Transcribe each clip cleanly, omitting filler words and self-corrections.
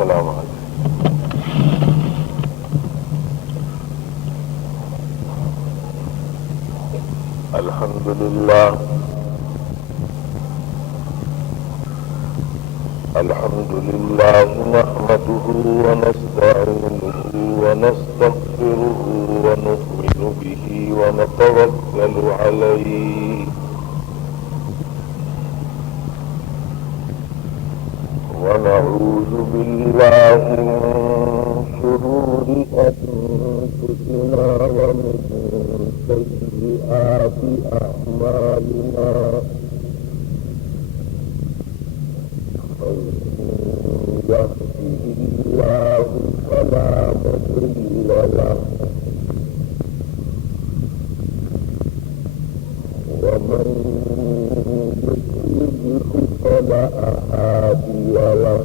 السلام عليكم. الحمد لله نحمده ونستعينه ونستغفره ونؤمن به ونتوكل عليه ونعوذ بالله من شرور أنفسنا ومن سيئات أعمالنا من يهده الله فلا مضل له ومن يضلل فلا هادي له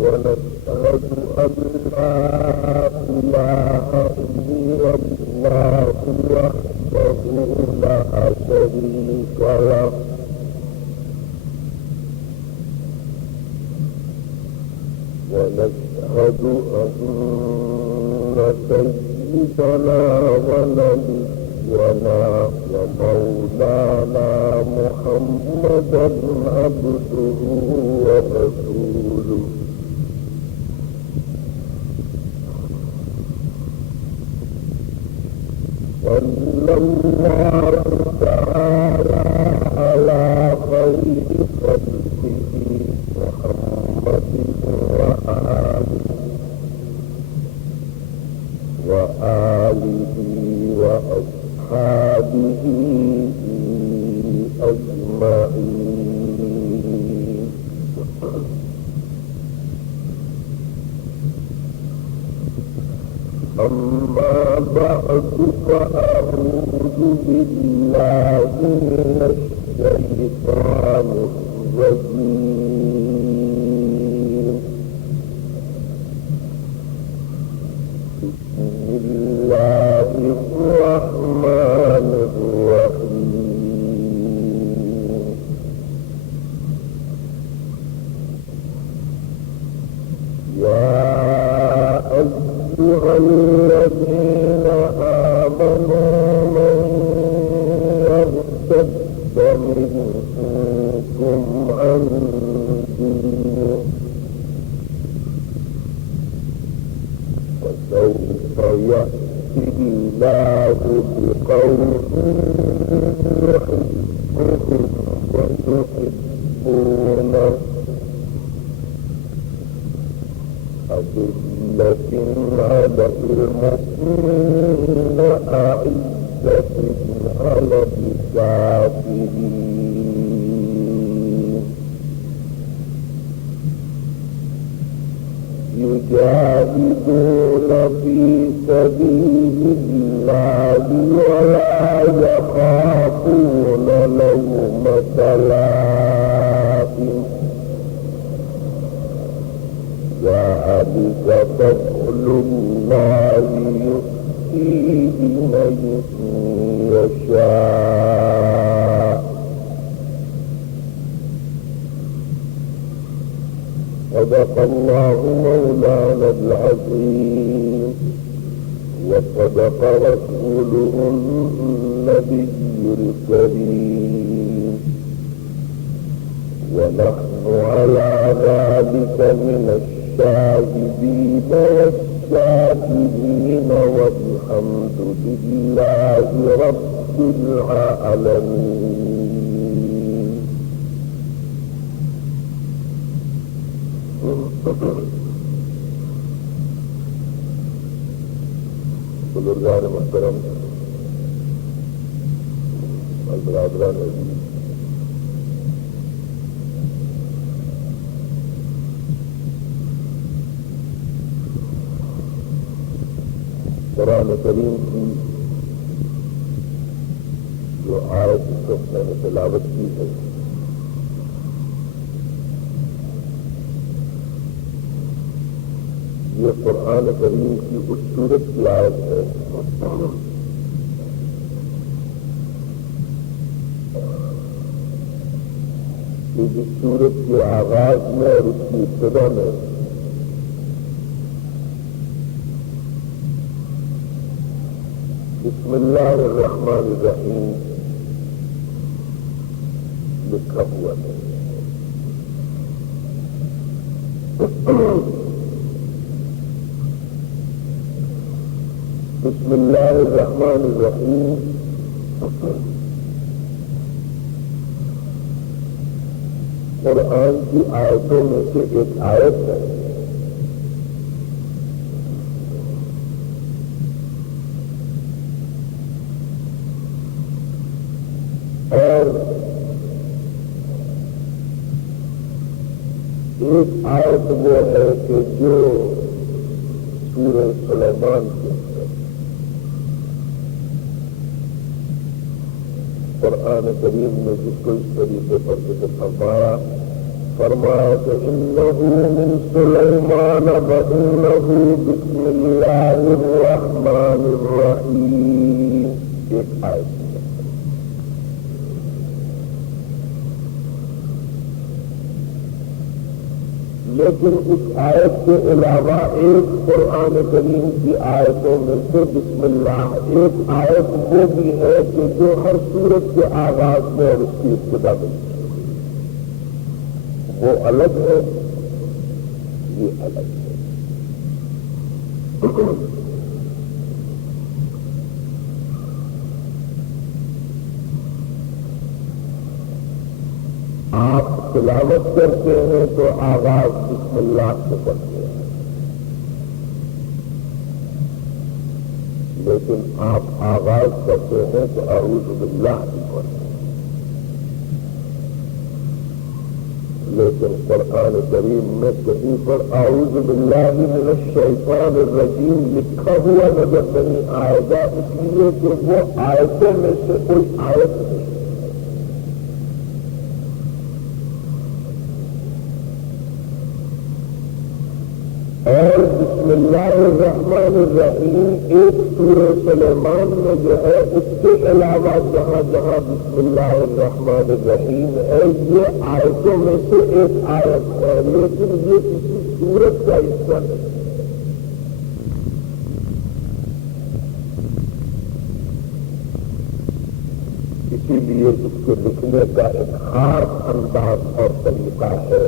ونشهد أن لا إله إلا الله وحده لا شريك له ونشهد أن سيدنا ونبينا ومولانا محمدا عبده ورسوله صلى الله تعالى على خير خلقه محمد وآله وأصحابه أجمعين. أما بعد فأعوذ بالله من الشيطان الرجيم. بسم الله الرحمن الرحيم. يا أيها الذين آمنوا من يرتد منكم عن دينه فسوف يأتي الله بقوم يحبهم ويحبونه أذلة على المؤمنين أعزة على الكافرين يجاهدون في سبيل الله ولا يخافون لومة لائم ذلك فضل الله يؤتيه من يشاء صدق الله مولانا العظيم وصدق رسوله النبي الكريم ونحن على ذلك من الشاهدين والشاكرين والحمد لله رب العالمين. بزرگان محترم البرادران عزیز، قرآن کریم کی جو آیت میں نے تلاوت کی ہے یہ قرآن کریم کی اس صورت کی آیت ہے کہ جس سورت کے آغاز میں اور اس کی ابتدا میں بسم اللہ الرحمن الرحیم لکھا ہوا ہے. بسم اللہ الرحمن الرحیم قرآن کی آیتوں میں سے ایک آیت ہے. اور ایک آیت وہ ہے کہ جو سورہ سلیمان کے قرآن کریم نے جس کو اس طریقے پر ذکر فرمایا کہ انہ من سلیمان وانہ بسم اللہ الرحمن الرحیم ایک آیت. لیکن اس آیت کے علاوہ ایک قرآن کریم کی آیتوں میں سے بسم اللہ ایک آیت وہ بھی ہے کہ جو ہر سورت کے آغاز میں اور اس کی ابتدا میں وہ الگ ہے، یہ الگ ہے. آپ تلاوت کرتے ہیں تو آغاز بسم اللہ سے کرتے ہیں، لیکن آپ آغاز کرتے ہیں تو اعوذ باللہ بھی پڑھتے ہیں. لیکن قرآن کریم میں کہیں پر اعوذ باللہ من الشیطان الرجیم لکھا ہوا نظر نہیں آئے گا، اس لیے کہ وہ آیتوں میں سے کوئی آیت نہیں. اور بسم اللہ الرحمن الرحیم ایک سورہ سلیمان میں جو ہے اس کے علاوہ جہاں جہاں بسم اللہ الرحمن الرحیم ہے یہ آیتوں میں سے ایک آیت ہے، لیکن یہ کسی سورت کا حصہ نہیں. اسی لیے اس کو لکھنے کا ایک خاص انداز اور طریقہ ہے،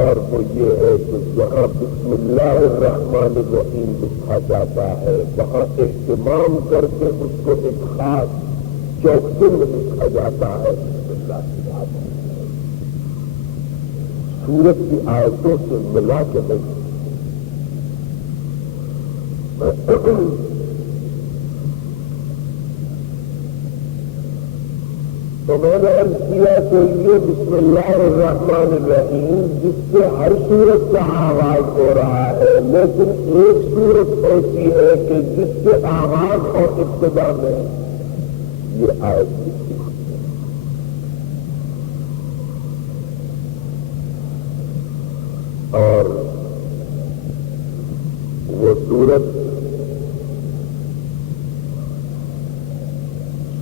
اور وہ یہ ہے کہ جہاں بسم اللہ الرحمن الرحیم لکھا جاتا ہے وہاں اہتمام کر کے اس کو ایک خاص چوکسی میں لکھا جاتا ہے. بسم اللہ کی بات سورت کی آیتوں سے ملا کے نہیں. تو میں نے عرض کیا کہ یہ بسم اللہ الرحمن الرحیم جس سے ہر سورت کا آغاز ہو رہا ہے، لیکن ایک سورت ایسی ہے کہ جس کے آغاز اور ابتدا میں یہ آیت لکھی ہے. اور وہ سورت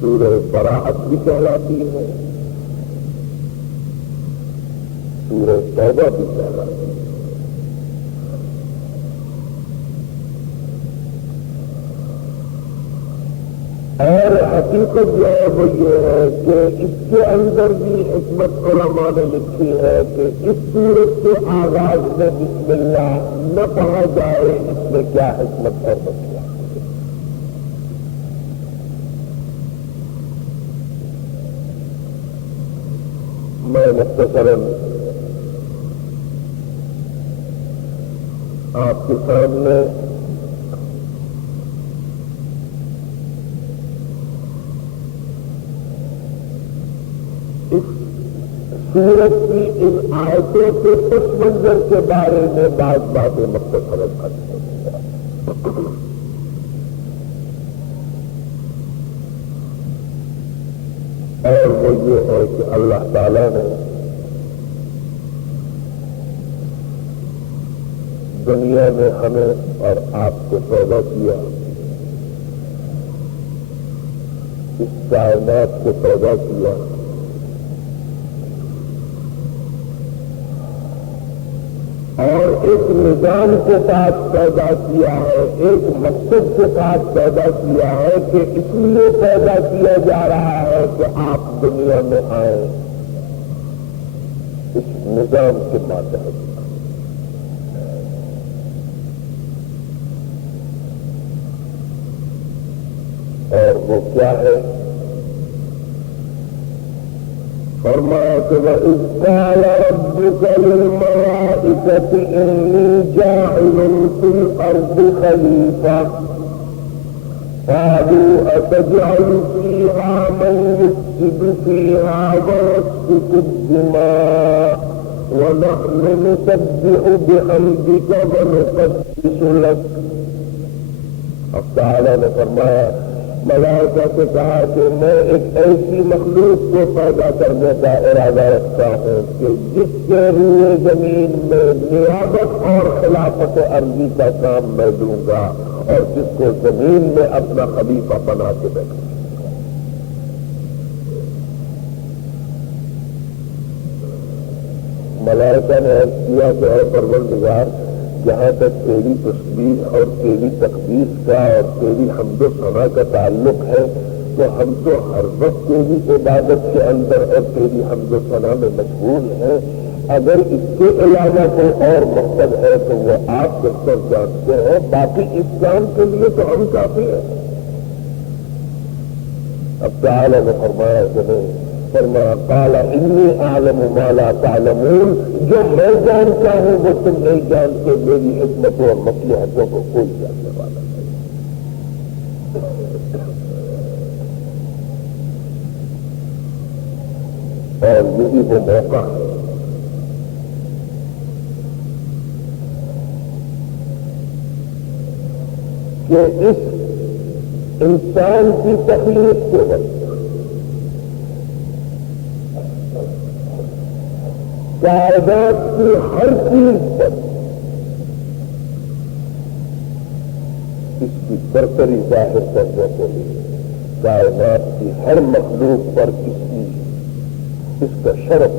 سورہ براءت بھی کہلاتی ہے، سورہ توبہ بھی کہلاتی ہے. اور حقیقت جو ہے وہ یہ ہے کہ اس کے اندر بھی حکمت علماء نے لکھی ہے کہ اس سورت کے آغاز میں بسم اللہ نہ پڑھا جائے، اس میں کیا حکمت ہے بچہ. میں مختصراً آپ کے سامنے اس سورت کی ان آیتوں کے پس منظر کے بارے میں بعض باتیں مختصراً کرتے ہیں. اور وہ یہ ہے کہ اللہ تعالیٰ نے دنیا میں ہمیں اور آپ کو پیدا کیا، اس کائنات کو پیدا کیا، اور ایک نظام کے ساتھ پیدا کیا ہے، ایک مقصد کے ساتھ پیدا کیا ہے کہ اس لیے پیدا کیا جا رہا ہے کہ آپ دنیا میں آئیں اس نظام کے ماتحت۔ اور وہ کیا ہے؟ فرمایا کہ وَإِذْ قَالَ رَبُّكَ لِلْمَلَائِكَةِ إِنِّي جَاعِلٌ فِي الْأَرْضِ خَلِيفَةً قَالُوا أَتَجْعَلُ فِيهَا مَن يُفْسِدُ فِيهَا وَيَسْفِكُ الدِّمَاءَ وَنَحْنُ نُسَبِّحُ بِحَمْدِكَ وَنُقَدِّسُ لَكَ۔ اب تعالیٰ نے فرمایا ملائکہ سے کہا کہ میں ایک ایسی مخلوق کو پیدا کرنے کا ارادہ رکھتا ہوں کہ جس کے روئے زمین میں نیابت اور خلافت عرضی کا کام میں دوں گا اور جس کو زمین میں اپنا خلیفہ بنا کے بیٹھوں گا۔ ملائکہ نے عرض کیا کہ اے پروردگار، جہاں تک تیری تسبیح اور تیری تقدیس کا اور تیری حمد و ثنا کا تعلق ہے تو ہم تو ہر وقت تیری عبادت کے اندر اور تیری حمد و ثنا میں مشغول ہیں۔ اگر اس کے علاوہ کوئی اور مقصد ہے تو وہ آپ بہتر جانتے ہیں، باقی اس کام کے لیے تو ہم کافی ہیں۔ اب تعالیٰ نے فرمایا کہ نہیں، فرمایا قال انی اعلم ما لا تعلمون، جو میں جانتا ہوں وہ تم نہیں جانتے، میری حکمتوں اور مصلحتوں کو کوئی جاننے والا نہیں۔ اور یہی وہ موقع ہے کہ اس انسان کی تخلیق کے وقت کائنات کی ہر چیز پر اس کی برتری ظاہر کرنے کے لیے، کائنات کی ہر مخلوق پر اس کا شرف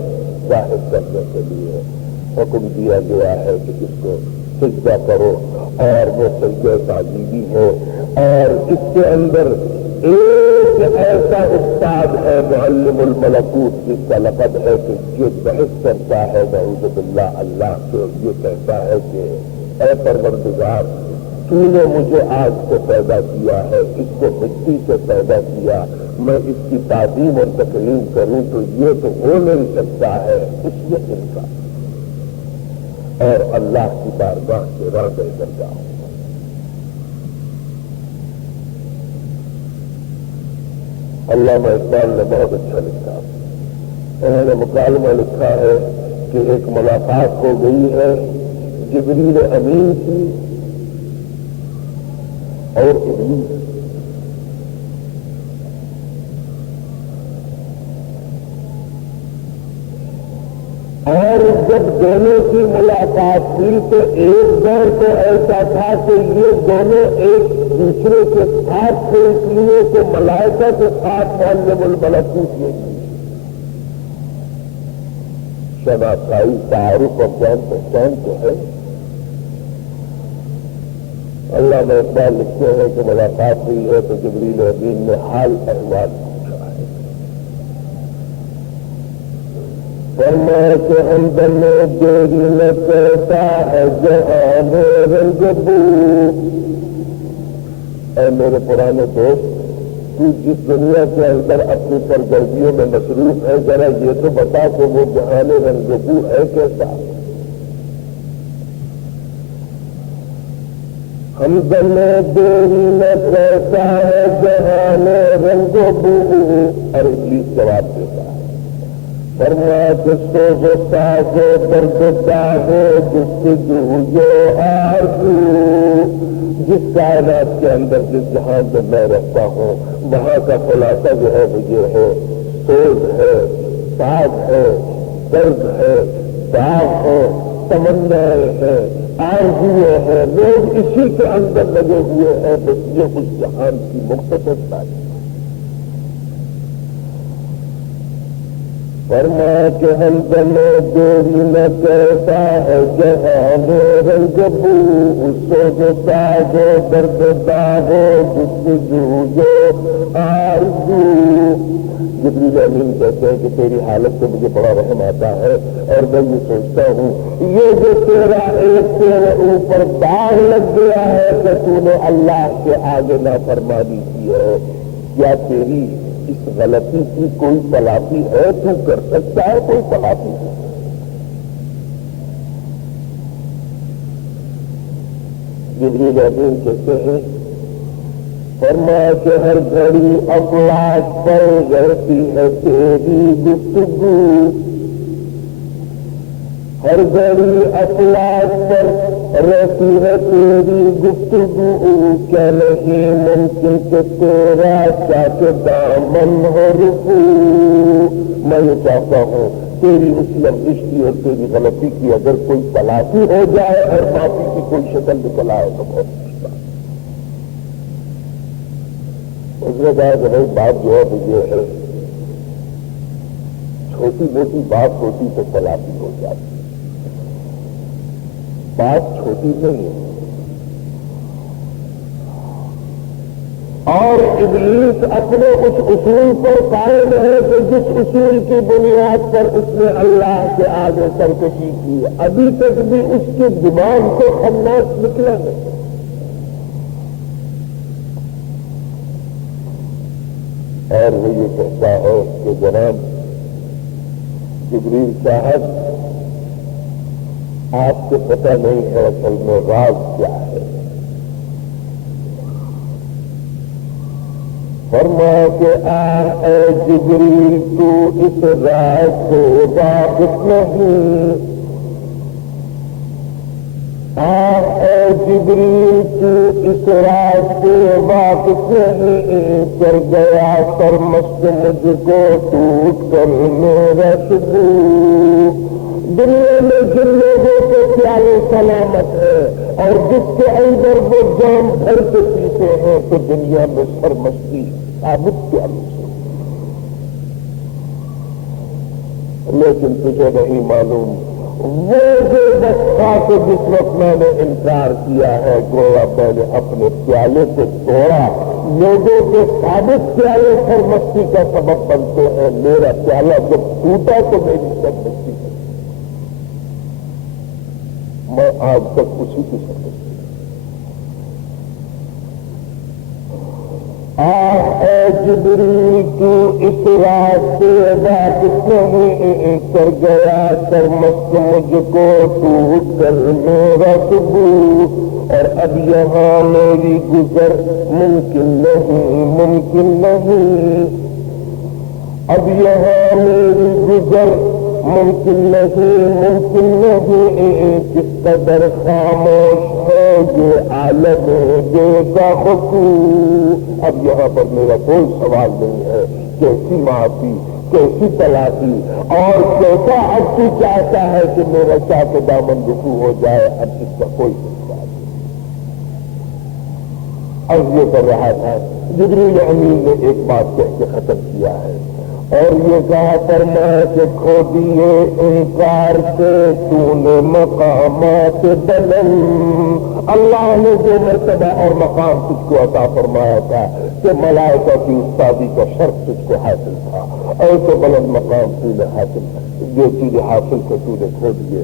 ظاہر کرنے کے لیے حکم دیا گیا ہے کہ اس کو سجدہ کرو، اور وہ سجدہ تعظیمی ہے۔ اور اس کے اندر ایک ایسا استاد ہے معلم الملکوت جس کا لقب ہے کہ یہ بحث کرتا ہے نعوذ باللہ اللہ سے، یہ کہتا ہے کہ اے پروردگار، تو نے مجھے آگ سے پیدا کیا ہے، اس کو مٹی سے پیدا کیا، میں اس کی تعظیم اور تکریم کروں تو یہ تو ہو نہیں سکتا ہے۔ اس میں انکار اور اللہ کی بارگاہ سے راضی کر جاؤ۔ علامہ اقبال نے بہت اچھا لکھا، انہوں نے مکالمہ لکھا ہے کہ ایک ملاقات ہو گئی ہے جبریل امین کی اور ابلیس، اور جب دونوں کی ملاقات ہوئی تو ایک دور تو ایسا تھا کہ یہ دونوں ایک دوسرے کے ساتھ تھے، اس لیے کہ ملائکہ کے ساتھ معلم الملکوت یہ شناسائی تعارف اور جان پہچان تو ہے۔ اللہ میں اقبال لکھتے ہیں کہ ملاقات ہوئی ہے تو جبریل امین نے حال احوال پوچھا ہے، فرمایا کہ ہم دونوں دیری نہ کہتا ہے جہان رنگ بو۔ اے میرے پرانے دوست، تو جس دنیا کے اندر اپنی سرگرمیوں میں مصروف ہے، ذرا یہ تو بتا کہ وہ جہان رنگ بو ہے کیسا؟ ہم دونوں دیری نہ کہتا ہے جہان رنگ بو، اور ابلیس جواب دیتا ہے، فرمایا کہ سوز و ساز و درد و داغ و جستجو جو آرزو، جس کائنات کے اندر جس جہان میں میں رہتا ہوں وہاں کا خلاصہ جو ہے وہ یہ ہے، سوز ہے، ساز ہے، درد ہے، داغ ہے، تمنائیں ہیں، آرزویں ہیں، لوگ اسی کے اندر لگے ہوئے ہیں، بس یہ اس جہان کی مختصر تعریف۔ فرما کہ ہم دمے دیری نہ کہتا ہے جہاں رنگ بو سوز ساز درد داغو جستجو جو آرزو. جبریل امین کہتے ہیں کہ تیری حالت سے مجھے بڑا رحم آتا ہے اور میں یہ سوچتا ہوں یہ جو تیرا ایک تیرے اوپر داغ لگ گیا ہے کہ تو نے اللہ کے آگے نافرمانی کی ہے، کیا تیری اس غلطی کی کوئی تلافی ہے؟ تو کر سکتا ہے کوئی تلافی؟ جبریل امین کہتے ہیں فرما کہ ہر گھڑی افلاک پر رہتی ہے تیری گفتگو، ہر گھڑی افلاک پر رہتی ہے تیری گفتگو. کیا نہیں ممکن کہ تیرا چاک دامن ہو رفو؟ میں یہ چاہتا ہوں تیری اس لفظ کی اور تیری غلطی کی اگر کوئی تلافی ہو جائے اور معافی کی کوئی شکل نکل آئے تو بہت مشکل. اس نے کہا کہ بھائی بات جو ہے وہ یہ ہے چھوٹی موٹی بات ہوتی تو تلافی ہو جاتی، بات چھوٹی نہیں ہے. اور ابلیس اپنے اس اصول پر قائم ہے کہ جس اصول کی بنیاد پر اس نے اللہ کے آگے سرکشی کی، ابھی تک بھی اس کے دماغ کو خناس نکلا نہیں. اور وہ یہ کہتا ہے کہ جناب جبریل صاحب آپ کو پتہ نہیں ہے اصل میں راز کیا ہے. فرما کہ اے جبریل تو اس راز سے واقف نہیں، اے جبریل تو اس راز سے واقف نہیں، کر گیا سرمست مجھ کو ٹوٹ کر میرا شبو. دنیا میں جن لوگوں کے پیارے سلامت ہے اور جس کے اندر وہ جان بھر کے پیتے ہیں تو دنیا میں سرمستی ثابت کیا مجھے، لیکن تجھے نہیں معلوم وہ جو بچہ کو جس وقت میں نے انکار کیا ہے گویا میں نے اپنے پیالے کو توڑا. لوگوں کے ثابت پیالے سرمستی کا سبب بنتے ہیں، میرا پیالہ جب ٹوٹا تو میری سرمستی میں آج تک اسی کی سمجھتی. اے جبریل تو اس راستے واقف نہیں، کر گیا سرمست مجھ کو ٹوٹ کر میرا ثبوت. اور اب یہاں میری گزر ممکن نہیں، ممکن نہیں، اب یہاں میری گزر ممکن نہیں، ممکن نہیں. کس قدر خاموش ہے یہ عالم بے کا حقوق. اب یہاں پر میرا کوئی سوال نہیں ہے کیسی معافی، کیسی تلافی، اور کیسا اب تو چاہتا ہے کہ میرا چاک دامن رفو ہو جائے. اب اس کا کوئی سوال نہیں. اب یہ کر رہا تھا جبریل امین نے ایک بات کہہ کے ختم کیا ہے اور یہ کہا فرما کہ کھو دیے انکار سے تو نے مقامات بلند. اللہ نے جو مرتبہ اور مقام تجھ کو عطا فرمایا تھا کہ ملائکہ کی استادی کا شرط تجھ کو حاصل تھا، ایسے بلند مقام تو نے حاصل، جو چیزیں حاصل کو تو نے کھو دیے.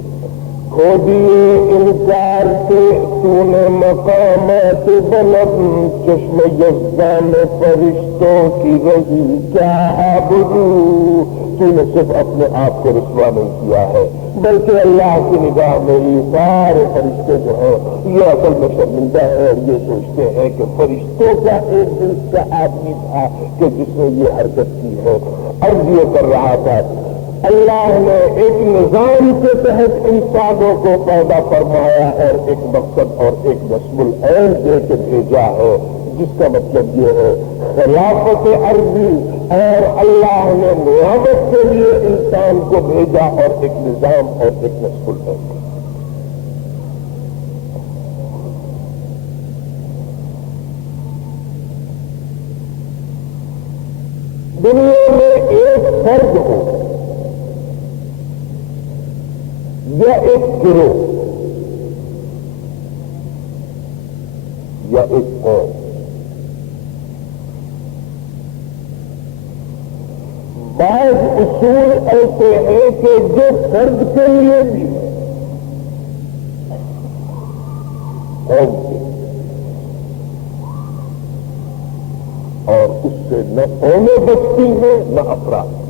کھو دیے انکار سے تو نے مقامات بلند. چشم یزدان فرشتوں کی رہی کیا آبرو. تو نے صرف اپنے آپ کو رسوا نہیں کیا ہے بلکہ اللہ کی نگاہ میں یہ سارے فرشتے جو ہیں یہ اصل میں شرمندہ ہے اور یہ سوچتے ہیں کہ فرشتوں کا ایک دل کا آدمی تھا کہ جس نے یہ حرکت کی ہے. عرض یہ کر رہا تھا اللہ نے ایک نظام کے تحت انسانوں کو پیدا فرمایا اور ایک مقصد اور ایک نصب العین دے کے بھیجا ہے، جس کا مطلب یہ ہے خلافت عرضی. اور اللہ نے نیابت کے لیے انسان کو بھیجا اور ایک نظام اور ایک نصب العین. دنیا میں ایک فرد ہو یا ایک گروہ یا ایک قوم. بعض اصول ایسے ہیں کہ جو فرد کے لیے بھی قوم کے اور اس سے نہ قومیں بچتی ہیں نہ افراد.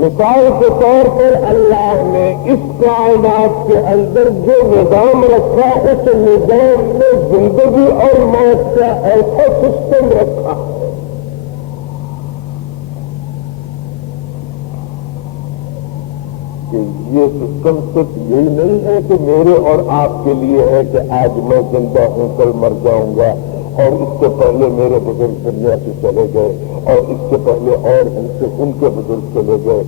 مثال کے طور پر اللہ نے اس کائنات کے اندر جو نظام رکھا اس نظام میں زندگی اور موت کا ایسا سسٹم رکھا کہ یہ سسٹم صرف یہی نہیں ہے کہ میرے اور آپ کے لیے ہے کہ آج میں زندہ ہوں کل مر جاؤں گا اور اس سے پہلے میرے بزرگ دنیا سے چلے گئے اور اس سے پہلے اور ان کے بزرگ چلے گئے.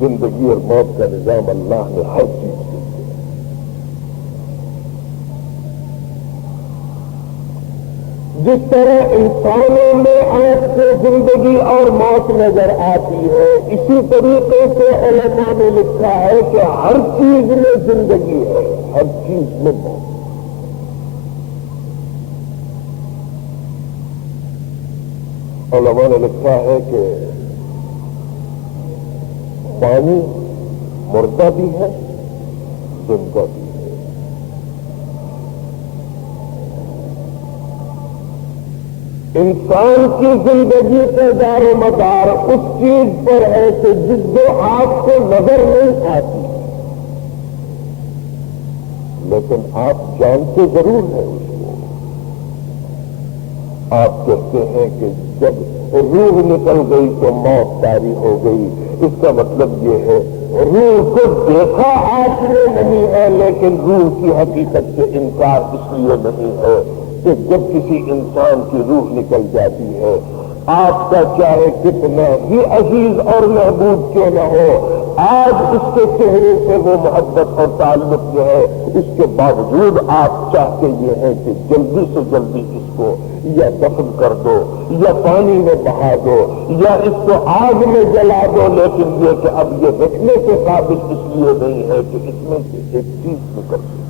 زندگی اور موت کا نظام اللہ نے ہر چیز سے جس طرح انسانوں میں آپ کو زندگی اور موت نظر آتی ہے اسی طریقے سے علماء نے لکھا ہے کہ ہر چیز میں زندگی ہے ہر چیز میں موت. علماء نے لکھا ہے کہ پانی مردہ بھی ہے زندہ بھی ہے. انسان کی زندگی کا دار و مدار اس چیز پر ہے کہ جس جو آپ کو نظر نہیں آتی لیکن آپ جانتے ضرور ہیں اس کو. آپ کہتے ہیں کہ جب روح نکل گئی تو موت طاری ہو گئی. اس کا مطلب یہ ہے روح کو دیکھا آپ نے نہیں ہے لیکن روح کی حقیقت سے انکار اس لیے نہیں ہے کہ جب کسی انسان کی روح نکل جاتی ہے آپ کا چاہے کتنا ہی عزیز اور محبوب کیوں نہ ہو آج اس کے چہرے سے وہ محبت اور تعلق جو ہے اس کے باوجود آپ چاہتے یہ ہیں کہ جلدی سے جلدی اس کو یا دفن کر دو یا پانی میں بہا دو یا اس کو آگ میں جلا دو لیکن یہ کہ اب یہ رکھنے کے قابل اس لیے نہیں ہے کہ اس میں سے ایک چیز نکل گئی.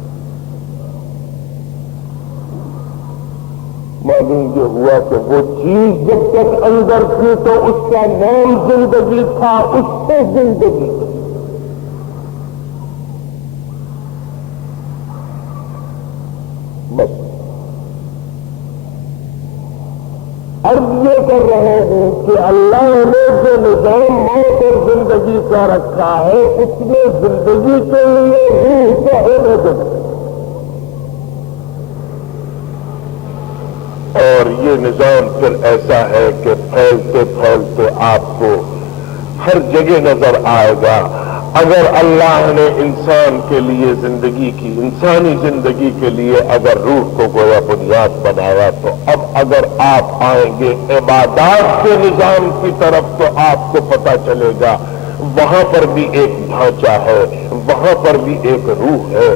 معلوم یہ ہوا کہ وہ چیز جب تک اندر تھی تو اس کا نام زندگی تھا اس سے زندگی بس. عرض یہ کر رہے ہیں کہ اللہ نے جو نظام موت اور زندگی کا رکھا ہے اس میں زندگی کے لیے روح کا ہونے دیں اور یہ نظام پھر ایسا ہے کہ پھیلتے پھیلتے آپ کو ہر جگہ نظر آئے گا. اگر اللہ نے انسان کے لیے زندگی کی انسانی زندگی کے لیے اگر روح کو گویا بنیاد بنایا تو اب اگر آپ آئیں گے عبادات کے نظام کی طرف تو آپ کو پتہ چلے گا وہاں پر بھی ایک ڈھانچہ ہے وہاں پر بھی ایک روح ہے.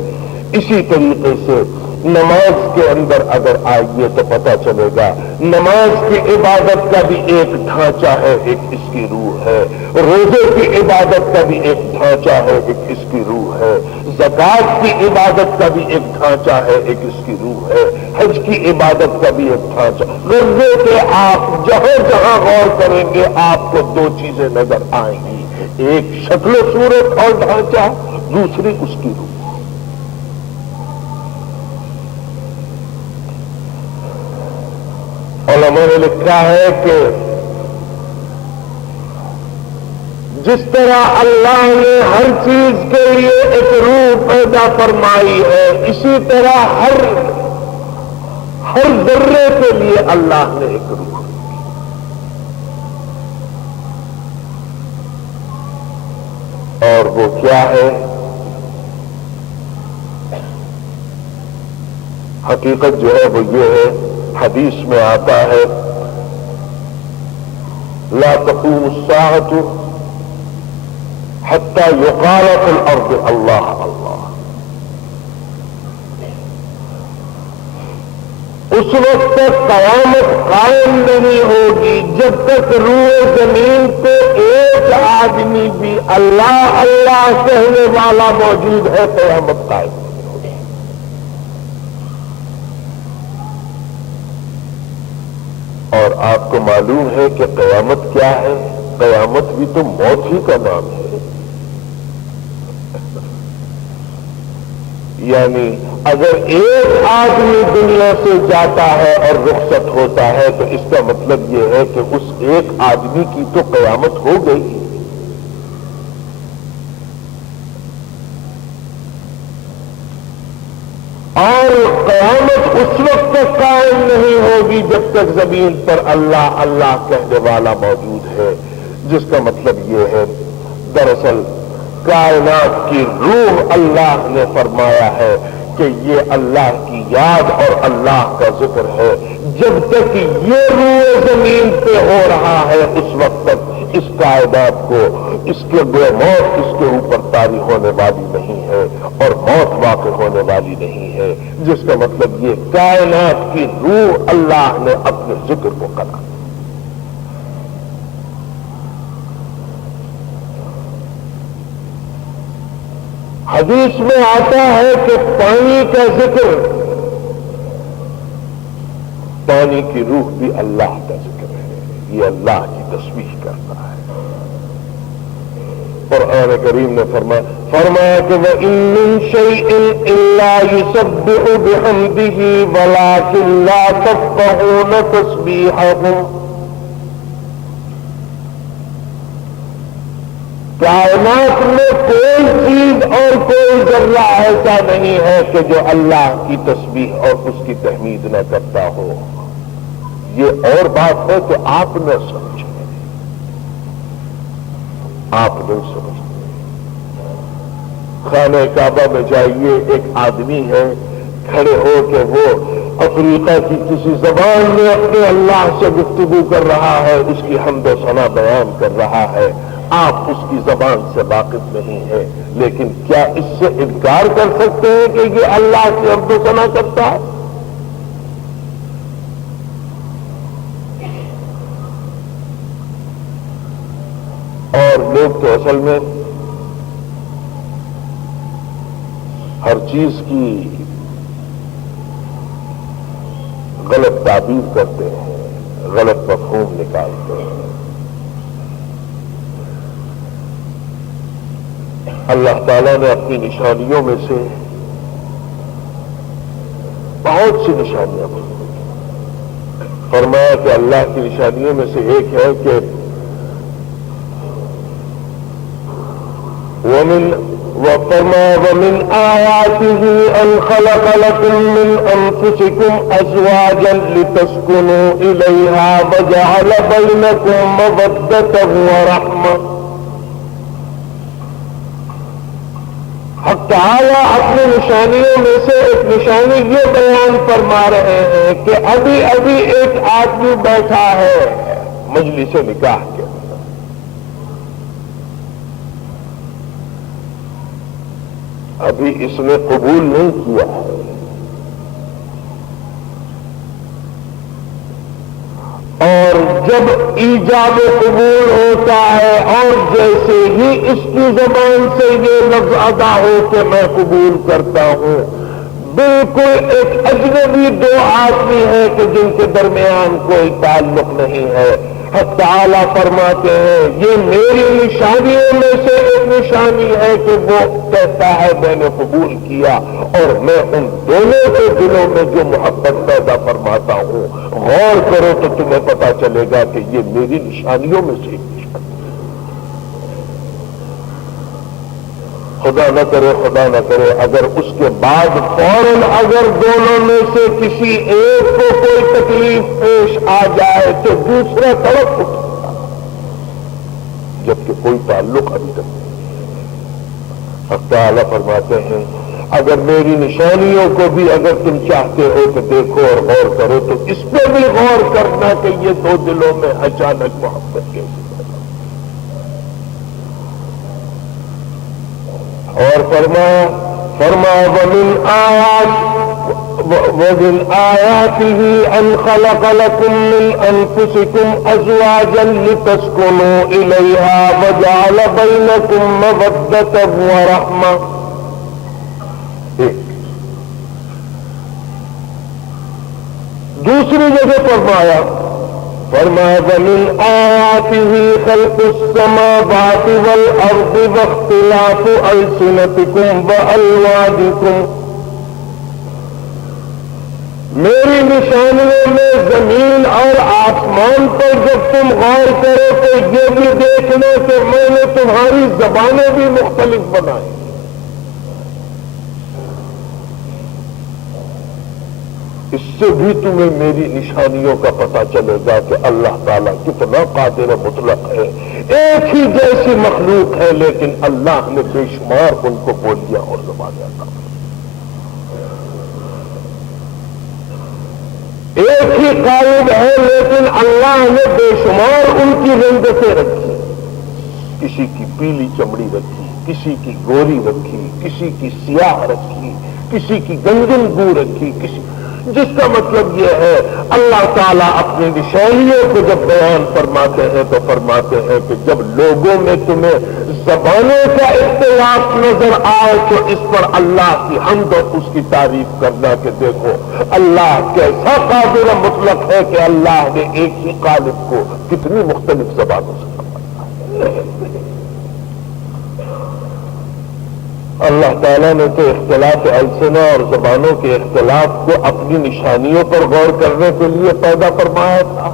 اسی طریقے سے نماز کے اندر اگر آئیے تو پتہ چلے گا نماز کی عبادت کا بھی ایک ڈھانچہ ہے ایک اس کی روح ہے. روزے کی عبادت کا بھی ایک ڈھانچہ ہے ایک اس کی روح ہے. زکات کی عبادت کا بھی ایک ڈھانچہ ہے ایک اس کی روح ہے. حج کی عبادت کا بھی ایک ڈھانچہ. غرضے کہ آپ جہاں جہاں غور کریں گے آپ کو دو چیزیں نظر آئیں گی ایک شکل و صورت اور ڈھانچہ دوسری اس کی روح. علماء نے لکھا ہے کہ جس طرح اللہ نے ہر چیز کے لیے ایک روح پیدا فرمائی ہے اسی طرح ہر ذرے کے لیے اللہ نے ایک روح اور وہ کیا ہے؟ حقیقت جو ہے وہ یہ ہے حدیث میں آتا ہے لا تقوم الساعة حتى يقال في الارض اللہ اللہ. اس وقت تک قیامت قائم نہیں ہوگی جب تک روح زمین پہ ایک آدمی بھی اللہ اللہ کہنے والا موجود ہے قیامت قائم نہیں ہوگی۔ اور آپ کو معلوم ہے کہ قیامت کیا ہے؟ قیامت بھی تو موت ہی کا نام ہے۔ یعنی اگر ایک آدمی دنیا سے جاتا ہے اور رخصت ہوتا ہے تو اس کا مطلب یہ ہے کہ اس ایک آدمی کی تو قیامت ہو گئی۔ اور قیامت اس وقت تک قائم نہیں ہوگی جب تک زمین پر اللہ اللہ کہنے والا موجود ہے، جس کا مطلب یہ ہے دراصل کائنات کی روح اللہ نے فرمایا ہے کہ یہ اللہ کی یاد اور اللہ کا ذکر ہے۔ جب تک یہ روح زمین پہ ہو رہا ہے اس وقت تک اس کائنات کو اس کے بے موت اس کے اوپر طاری ہونے والی نہیں ہے اور موت واقع ہونے والی نہیں ہے، جس کا مطلب یہ کائنات کی روح اللہ نے اپنے ذکر کو کرا۔ حدیث میں آتا ہے کہ پانی کا ذکر، پانی کی روح بھی اللہ کا ذکر ہے، یہ اللہ کی تسبیح کرتا ہے۔ قرآن کریم نے فرمایا کہ وَإِن مِّن شَيْءٍ إِلَّا يُسَبِّحُ بِحَمْدِهِ وَلَٰكِن لَّا تَفْقَهُونَ تَسْبِيحَهُمْ۔ کائنات میں کوئی چیز اور کوئی ذرہ ایسا نہیں ہے کہ جو اللہ کی تسبیح اور اس کی تحمید نہ کرتا ہو۔ یہ اور بات ہے کہ آپ نہ سمجھیں، آپ نہیں سمجھتے۔ خانہ کعبہ میں جائیے، ایک آدمی ہے کھڑے ہو کے وہ افریقہ کی کسی زبان میں اپنے اللہ سے گفتگو کر رہا ہے، اس کی حمد و ثنا بیان کر رہا ہے، آپ اس کی زبان سے واقف نہیں ہے، لیکن کیا اس سے انکار کر سکتے ہیں کہ یہ اللہ سے حمد و ثنا کرتا ہے؟ اور لوگ تو اصل میں ہر چیز کی غلط تعبیر کرتے ہیں، غلط مفہوم نکالتے ہیں۔ اللہ تعالیٰ نے اپنی نشانیوں میں سے بہت سی نشانیاں فرمایا کہ اللہ کی نشانیوں میں سے ایک ہے کہ وَمِنْ آيَاتِهِ أَنْ خَلَقَ لَكُم مِّنْ أَنفُسِكُمْ أَزْوَاجًا لِتَسْكُنُوا إِلَيْهَا وَجَعَلَ بَيْنَكُم مَّوَدَّةً وَرَحْمَةً۔ حق تعالیٰ اپنی نشانیوں میں سے ایک نشانی یہ بیان فرما رہے ہیں کہ ابھی ابھی ایک آدمی بیٹھا ہے مجلس نکاح کے اندر، ابھی اس نے قبول نہیں کیا ہے، اور جب ایجاب قبول ہوتا ہے اور جیسے ہی اس کی زبان سے یہ لفظ ادا ہو کہ میں قبول کرتا ہوں، بالکل ایک اجنبی دو آدمی ہے کہ جن کے درمیان کوئی تعلق نہیں ہے۔ حق تعالیٰ فرماتے ہیں یہ میری نشانیوں میں سے ایک نشانی ہے کہ وہ کہتا ہے میں نے قبول کیا، اور میں ان دونوں کے دلوں میں جو محبت پیدا فرماتا ہوں، غور کرو تو تمہیں پتا چلے گا کہ یہ میری نشانیوں میں سے ایک نشانی۔ خدا نہ کرے اگر اس کے بعد فوراً اگر دونوں میں سے کسی ایک کو کوئی تکلیف پیش آ جائے تو دوسرا تڑپ اٹھتا، جبکہ کوئی تعلق ابھی تک نہیں۔ حق تعالیٰ فرماتے ہیں اگر میری نشانیوں کو بھی اگر تم چاہتے ہو کہ دیکھو اور غور کرو تو اس پہ بھی غور کرنا کہ یہ دو دلوں میں اچانک محبت کیسے۔ اور فرما وَمِنْ آیَاتِهِ ومن آياته أن خلق لكم من أنفسكم أزواجا لتسكنوا إليها وجعل بينكم مودة ورحمة. دوسری جگہ فرمایا ومن آياته خلق السماوات والأرض واختلاف ألسنتكم وألوانكم. میری نشانیوں میں زمین اور آسمان پر جب تم غور کرو تو یہ بھی دیکھ لو کہ میں نے تمہاری زبانیں بھی مختلف بنائی. اس سے بھی تمہیں میری نشانیوں کا پتہ چلے گا کہ اللہ تعالیٰ کتنا قادر مطلق ہے. ایک ہی جیسی مخلوق ہے لیکن اللہ نے بے شمار ان کو بولیاں اور زبانیں عطا کی. ایک ہی قائد ہے لیکن اللہ نے بے شمار ان کی رنگتیں رکھی. کسی کی پیلی چمڑی رکھی, کسی کی گوری رکھی, کسی کی سیاہ رکھی, کسی کی گندم گو رکھی, جس کا مطلب یہ ہے اللہ تعالیٰ اپنی نشانیوں کو جب بیان فرماتے ہیں تو فرماتے ہیں کہ جب لوگوں میں تمہیں زبانوں کا اختلاف نظر آئے تو اس پر اللہ کی حمد اور اس کی تعریف کرنا کہ دیکھو اللہ کیسا قادر مطلق ہے کہ اللہ نے ایک ہی قالب کو کتنی مختلف زبانوں سے فرمایا. اللہ تعالیٰ نے تو اختلاف السنہ اور زبانوں کے اختلاف کو اپنی نشانیوں پر غور کرنے کے لیے پیدا فرمایا تھا.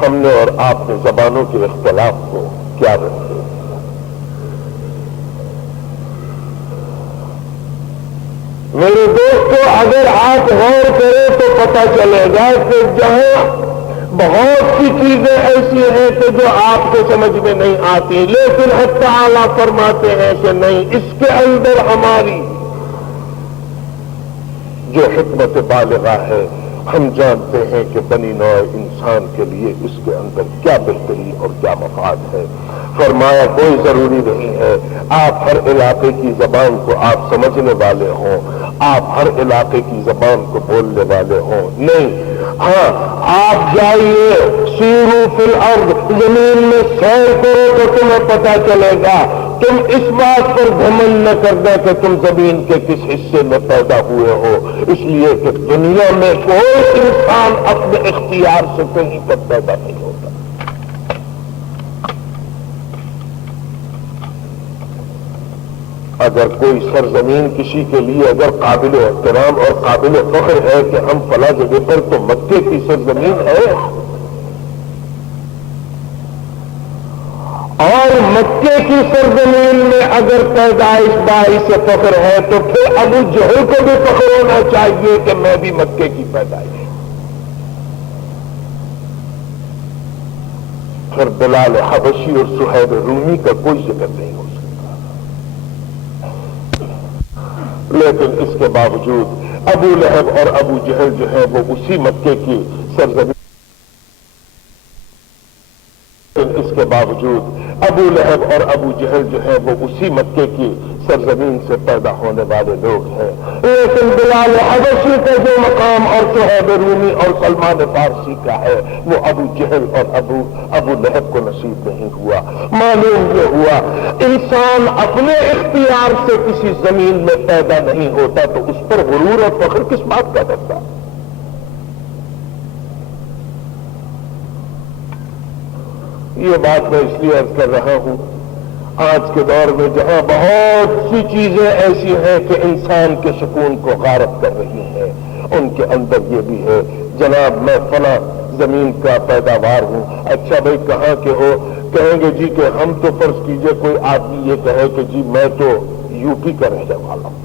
ہم نے اور آپ نے زبانوں کے اختلاف کو کیا رکھے. میرے دوستو اگر آپ غور کریں تو پتہ چلے گا کہ جہاں بہت سی چیزیں ایسی ہیں کہ جو آپ کو سمجھ میں نہیں آتی لیکن حق تعالیٰ فرماتے ہیں کہ نہیں, اس کے اندر ہماری جو حکمت بالغہ ہے. ہم جانتے ہیں کہ بنی نوع انسان کے لیے اس کے اندر کیا بہتری اور کیا مفاد ہے. فرمایا کوئی ضروری نہیں ہے آپ ہر علاقے کی زبان کو آپ سمجھنے والے ہوں, آپ ہر علاقے کی زبان کو بولنے والے ہوں. نہیں, ہاں آپ جائیے سیروا فی الارض, زمین میں سیر کرو تو تمہیں پتہ چلے گا. تم اس بات پر گھمنڈ نہ کرنا کہ تم زمین کے کس حصے میں پیدا ہوئے ہو, اس لیے کہ دنیا میں کوئی انسان اپنے اختیار سے کہیں پر پیدا نہیں ہوتا. اگر کوئی سرزمین کسی کے لیے اگر قابل احترام اور قابل فخر ہے کہ ہم فلاں جگہ پر تو مکے کی سرزمین ہے, اور مکے کی سرزمین میں اگر پیدائش باعث فخر ہے تو پھر ابو جہل کو بھی فخر ہونا چاہیے کہ میں بھی مکے کی پیدائش. پھر بلال حبشی اور صہیب رومی کا کوئی ذکر نہیں ہو سکتا. لیکن اس کے باوجود ابو لہب اور ابو جہل جو ہے وہ اسی مکے کی سرزمین, اس کے باوجود ابو لہب اور ابو جہل جو ہے وہ اسی مکے کی سرزمین سے پیدا ہونے والے لوگ ہیں. لیکن بلال حبشی کا جو مقام اور صہیب رومی اور سلمان فارسی کا ہے وہ ابو جہل اور ابو لہب کو نصیب نہیں ہوا. معلوم یہ ہوا انسان اپنے اختیار سے کسی زمین میں پیدا نہیں ہوتا تو اس پر غرور اور فخر کس بات کا کرتا. یہ بات میں اس لیے عرض کر رہا ہوں آج کے دور میں جہاں بہت سی چیزیں ایسی ہیں کہ انسان کے سکون کو غارت کر رہی ہیں, ان کے اندر یہ بھی ہے جناب میں فلاں زمین کا پیداوار ہوں. اچھا بھائی کہاں کے ہو؟ کہیں گے جی کہ ہم تو فرض کیجئے کوئی آدمی یہ کہے کہ جی میں تو یو پی کا رہنے والا ہوں.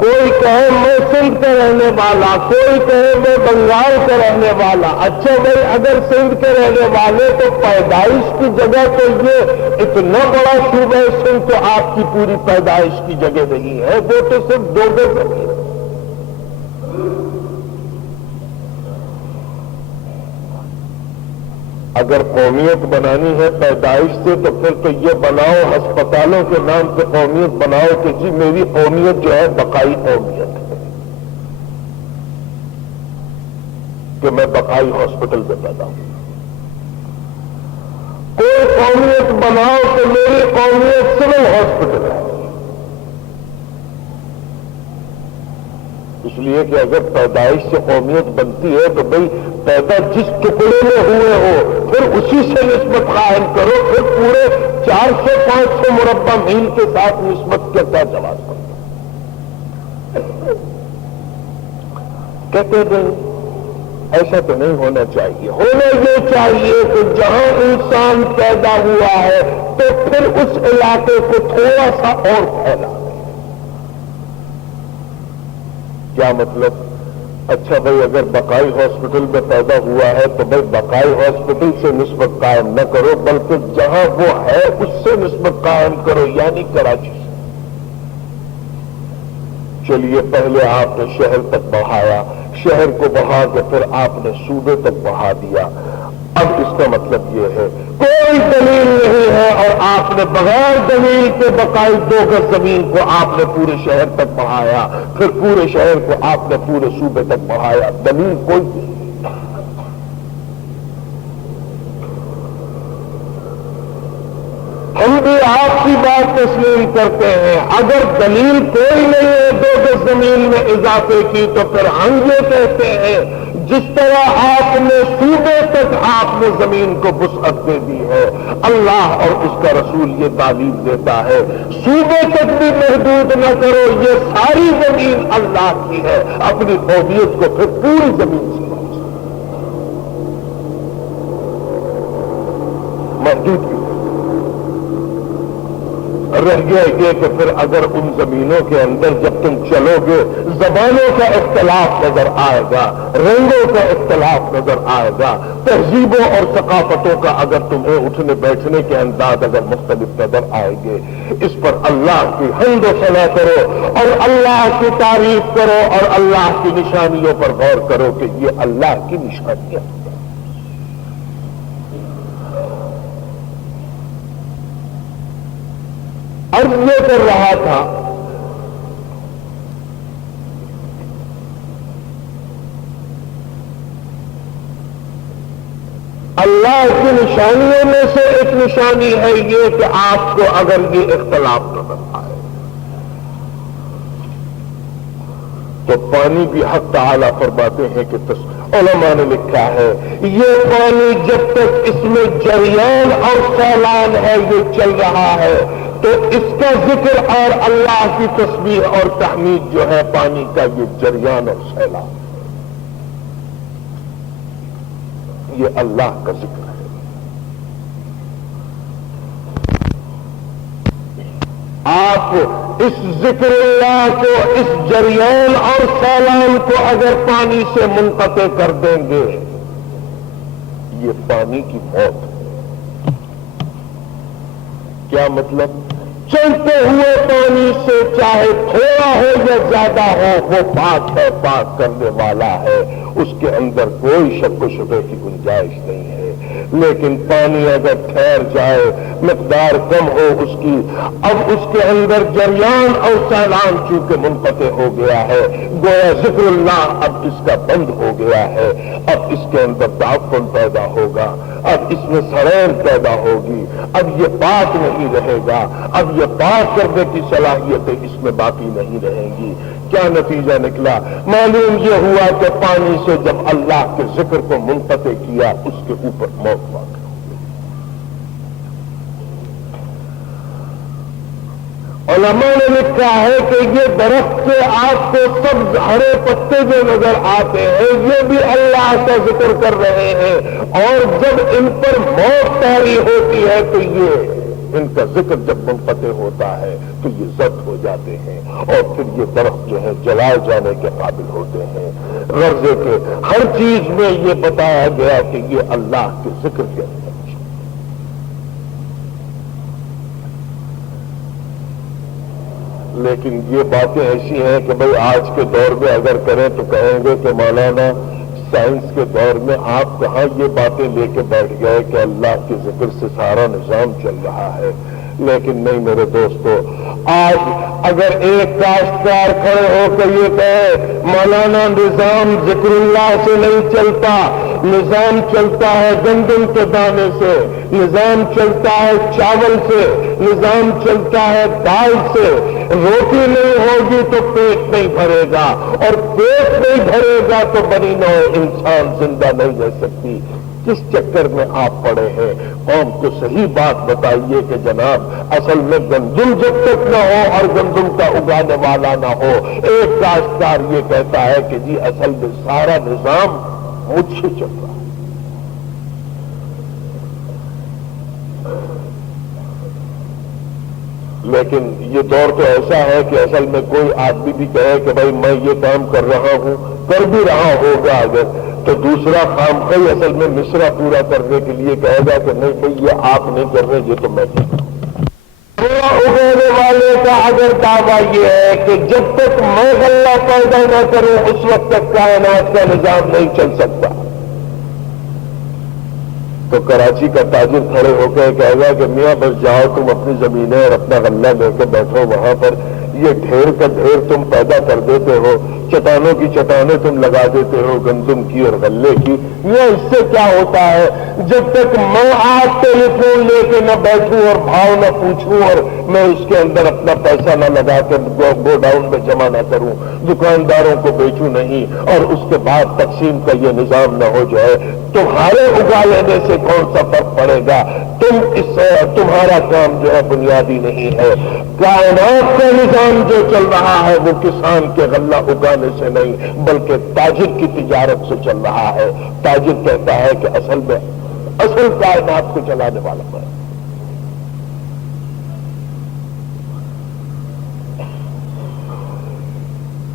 کوئی کہے میں سندھ کا رہنے والا, کوئی کہے میں بنگال کا رہنے والا. اچھا بھائی اگر سندھ کے رہنے والے تو پیدائش کی جگہ تو یہ اتنا بڑا صوبہ سندھ تو آپ کی پوری پیدائش کی جگہ نہیں ہے, وہ تو صرف 2 گز زمین. اگر قومیت بنانی ہے پیدائش سے تو پھر تو یہ بناؤ ہسپتالوں کے نام سے قومیت بناؤ کہ جی میری قومیت جو ہے بقائی قومیت ہے، کہ میں بقائی ہاسپٹل میں پیدا ہوں۔ کوئی قومیت بناؤ کہ میری قومیت سول ہاسپٹل ہے، اس لیے کہ اگر پیدائش سے قومیت بنتی ہے تو بھئی پیدا جس ٹکڑے میں ہوئے ہو پھر اسی سے نسبت قائم کرو، پھر پورے 400-500 مربع میل کے ساتھ نسبت کا کیا جواز کرتا؟ کہتے ہیں ایسا تو نہیں ہونا چاہیے، ہونا یہ چاہیے کہ جہاں انسان پیدا ہوا ہے تو پھر اس علاقے کو تھوڑا سا اور پھیلا۔ کیا مطلب؟ اچھا بھائی اگر بقائی ہاسپٹل میں پیدا ہوا ہے تو بھائی بقائی ہاسپٹل سے نسبت قائم نہ کرو بلکہ جہاں وہ ہے اس سے نسبت قائم کرو، یعنی کراچی سے۔ چلیے پہلے آپ نے شہر تک بڑھایا، شہر کو بڑھا کے پھر آپ نے صوبے تک بڑھا دیا۔ اب اس کا مطلب یہ ہے کوئی دلیل نہیں ہے اور آپ نے بغیر دلیل کے بقائی 2 گز زمین کو آپ نے پورے شہر تک بڑھایا، پھر پورے شہر کو آپ نے پورے صوبے تک بڑھایا، دلیل کوئی نہیں۔ ہم بھی آپ کی بات تسلیم کرتے ہیں، اگر دلیل کوئی نہیں ہے 2 گز زمین میں اضافے کی تو پھر ہم یہ کہتے ہیں جس طرح آپ نے صوبے تک آپ نے زمین کو وسعت دے دی ہے، اللہ اور اس کا رسول یہ تعلیم دیتا ہے صوبے تک بھی محدود نہ کرو، یہ ساری زمین اللہ کی ہے، اپنی قومیت کو پھر پوری زمین سے محدود کی رہ گیا یہ کہ پھر اگر ان زمینوں کے اندر جب تم چلو گے زبانوں کا اختلاف نظر آئے گا، رنگوں کا اختلاف نظر آئے گا، تہذیبوں اور ثقافتوں کا اگر تمہیں اٹھنے بیٹھنے کے انداز اگر مختلف نظر آئے گے، اس پر اللہ کی حمد و ثنا کرو اور اللہ کی تعریف کرو اور اللہ کی نشانیوں پر غور کرو کہ یہ اللہ کی نشانیاں۔ عرض یہ کر رہا تھا اللہ کی نشانیوں میں سے ایک نشانی ہے یہ کہ آپ کو اگر یہ اختلاف نظر آئے تو پانی بھی حق تعالی فرماتے ہیں کہ علماء نے لکھا ہے یہ پانی جب تک اس میں جریان اور سیلان ہے یہ چل رہا ہے تو اس کا ذکر اور اللہ کی تسبیح اور تحمید جو ہے پانی کا یہ جریان اور سیلان یہ اللہ کا ذکر ہے۔ آپ اس ذکر اللہ کو اس جریان اور سیلان کو اگر پانی سے منقطع کر دیں گے یہ پانی کی موت ہے۔ کیا مطلب؟ چلتے ہوئے پانی سے چاہے تھوڑا ہو یا زیادہ ہو وہ پاک ہے، پاک کرنے والا ہے، اس کے اندر کوئی شک و شبہ کی گنجائش نہیں ہے، لیکن پانی اگر ٹھہر جائے مقدار کم ہو اس کی، اب اس کے اندر جریان اور سیلان چونکہ منقطع ہو گیا ہے گویا ذکر اللہ اب اس کا بند ہو گیا ہے، اب اس کے اندر تعفن پیدا ہوگا، اب اس میں سریر پیدا ہوگی، اب یہ پاک نہیں رہے گا، اب یہ پاک کرنے کی صلاحیتیں اس میں باقی نہیں رہیں گی۔ کیا نتیجہ نکلا؟ معلوم یہ ہوا کہ پانی سے جب اللہ کے ذکر کو منقطع کیا اس کے اوپر موت واقع ہو گئی۔ علماء نے لکھا ہے کہ یہ درخت کے آپ کو سبز ہرے پتے جو نظر آتے ہیں یہ بھی اللہ کا ذکر کر رہے ہیں، اور جب ان پر موت طاری ہوتی ہے تو یہ ان کا ذکر جب منقطع ہوتا ہے تو یہ زرد ہو جاتے ہیں اور پھر یہ درخت جو ہے جلائے جانے کے قابل ہوتے ہیں۔ غرضے کے ہر چیز میں یہ بتایا گیا کہ یہ اللہ کے ذکر کے اندر، لیکن یہ باتیں ایسی ہیں کہ بھئی آج کے دور میں اگر کریں تو کہیں گے کہ مولانا سائنس کے دور میں آپ کہاں یہ باتیں لے کے بیٹھ گئے کہ اللہ کے ذکر سے سارا نظام چل رہا ہے؟ لیکن نہیں میرے دوستو، آج اگر ایک کاشتکار کھڑے ہو کر یہ کہے مولانا نظام ذکر اللہ سے نہیں چلتا، نظام چلتا ہے گندم کے دانے سے، نظام چلتا ہے چاول سے، نظام چلتا ہے دال سے، روٹی نہیں ہوگی تو پیٹ نہیں بھرے گا، اور پیٹ نہیں بھرے گا تو بنی نوع انسان زندہ نہیں رہ سکتی، کس چکر میں آپ پڑے ہیں؟ قوم کو صحیح بات بتائیے کہ جناب اصل میں گندم جب تک نہ ہو اور گندم کا اگانے والا نہ ہو، ایک کاشتکار یہ کہتا ہے کہ جی اصل میں سارا نظام مجھ سے چل رہا ہے۔ لیکن یہ دور تو ایسا ہے کہ اصل میں کوئی آدمی بھی کہے کہ بھائی میں یہ کام کر رہا ہوں، کر بھی رہا ہوگا اگر، تو دوسرا کام کوئی اصل میں مصرع پورا کرنے کے لیے کہے گا کہ نہیں بھائی یہ آپ نہیں کر رہے، یہ تو میں کر رہا ہوں۔ اگانے والے کا اگر دعویٰ یہ ہے کہ جب تک میں غلہ پیدا نہ کروں اس وقت تک کائنات کا نظام نہیں چل سکتا، تو کراچی کا تاجر کھڑے ہو کے کہے گا کہ میاں بس جاؤ تم اپنی زمینیں اور اپنا غلہ لے کے بیٹھو وہاں پر، یہ ڈھیر کا ڈھیر تم پیدا کر دیتے ہو، چٹانوں کی چٹانیں تم لگا دیتے ہو گندم کی اور غلے کی، یہ اس سے کیا ہوتا ہے؟ جب تک میں آج ٹیلی فون لے کے نہ بیٹھوں اور بھاؤ نہ پوچھوں اور میں اس کے اندر اپنا پیسہ نہ لگا کے گو ڈاؤن میں جمع نہ کروں، دکانداروں کو بیچوں نہیں، اور اس کے بعد تقسیم کا یہ نظام نہ ہو جائے، تمہارے اگا لینے سے کون سا فرق پڑے گا؟ تمہارا کام جو ہے بنیادی نہیں ہے۔ کائنات کا نظام جو چل رہا ہے وہ کسان کے غلہ اگانے سے نہیں بلکہ تاجر کی تجارت سے چل رہا ہے۔ تاجر کہتا ہے کہ اصل کائنات کو چلانے والا ہے۔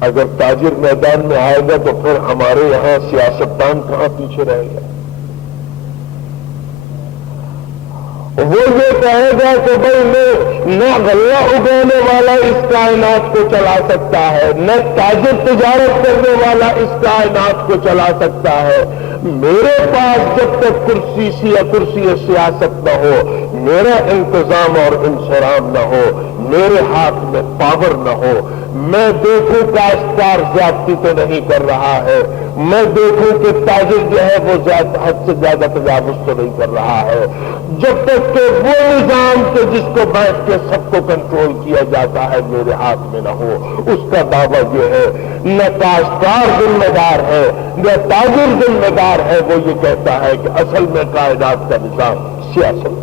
اگر تاجر میدان میں آئے گا تو پھر ہمارے یہاں سیاستدان کہاں پیچھے رہے گا؟ وہ یہ کہے گا کہ بھائی نہ غلہ اگانے والا اس کائنات کو چلا سکتا ہے، نہ تاجر تجارت کرنے والا اس کائنات کو چلا سکتا ہے، میرے پاس جب تک کرسی سیاست نہ ہو، میرا انتظام اور انصرام نہ ہو، میرے ہاتھ میں پاور نہ ہو، میں دیکھوں کاشتکار زیادتی تو نہیں کر رہا ہے، میں دیکھوں کہ تاجر جو ہے وہ حد سے زیادہ تجاوز تو نہیں کر رہا ہے، جب تک کہ وہ نظام کے جس کو بیٹھ کے سب کو کنٹرول کیا جاتا ہے میرے ہاتھ میں نہ ہو، اس کا دعویٰ یہ ہے نہ کاشتکار ذمہ دار ہے نہ تاجر ذمہ دار ہے، وہ یہ کہتا ہے کہ اصل میں کائنات کا نظام سیاست۔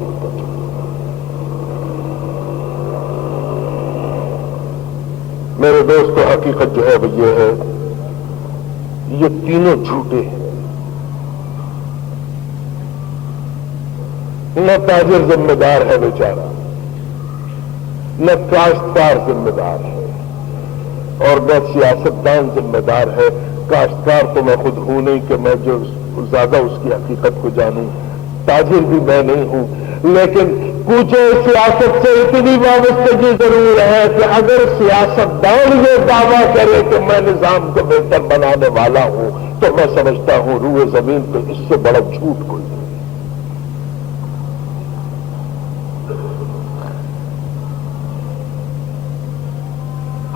میرے دوستو حقیقت جو ہے وہ یہ ہے، یہ تینوں جھوٹے ہیں۔ نہ تاجر ذمہ دار ہے بیچارہ، نہ کاشتکار ذمہ دار ہے، اور نہ سیاستدان ذمہ دار ہے۔ کاشتکار تو میں خود ہوں نہیں کہ میں جو زیادہ اس کی حقیقت کو جانوں، تاجر بھی میں نہیں ہوں، لیکن کچھ سیاست سے اتنی وابستگی ضرور ہے کہ اگر سیاستدان یہ دعویٰ کرے کہ میں نظام کو بہتر بنانے والا ہوں تو میں سمجھتا ہوں روئے زمین پہ اس سے بڑا جھوٹ کوئی نہیں۔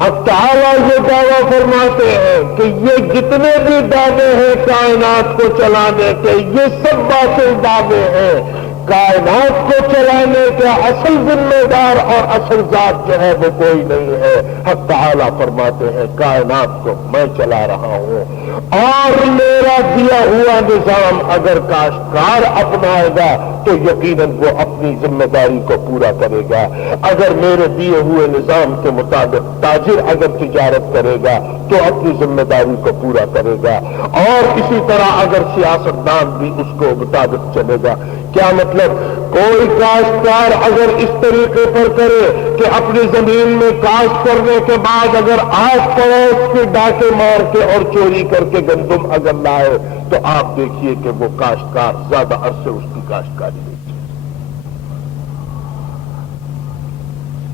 اب تعالیٰ یہ دعویٰ فرماتے ہیں کہ یہ جتنے بھی دعوے ہیں کائنات کو چلانے کے، یہ سب باطل دعوے ہیں۔ کائنات کو چلانے کا اصل ذمہ دار اور اصل ذات جو ہے وہ کوئی نہیں ہے۔ حق تعالیٰ فرماتے ہیں کائنات کو میں چلا رہا ہوں، اور میرا دیا ہوا نظام اگر کاشتکار اپنائے گا تو یقیناً وہ اپنی ذمہ داری کو پورا کرے گا، اگر میرے دیے ہوئے نظام کے مطابق تاجر اگر تجارت کرے گا تو اپنی ذمہ داری کو پورا کرے گا، اور اسی طرح اگر سیاستدان بھی اس کو مطابق چلے گا۔ کیا مطلب؟ کوئی کاشتکار اگر اس طریقے پر کرے کہ اپنی زمین میں کاشت کرنے کے بعد اگر آس پڑوس کے ڈاکے مار کے اور چوری کر کے گندم اگر لائے تو آپ دیکھیے کہ وہ کاشتکار زیادہ عرصے اس کی کاشتکاری نہیں چلے۔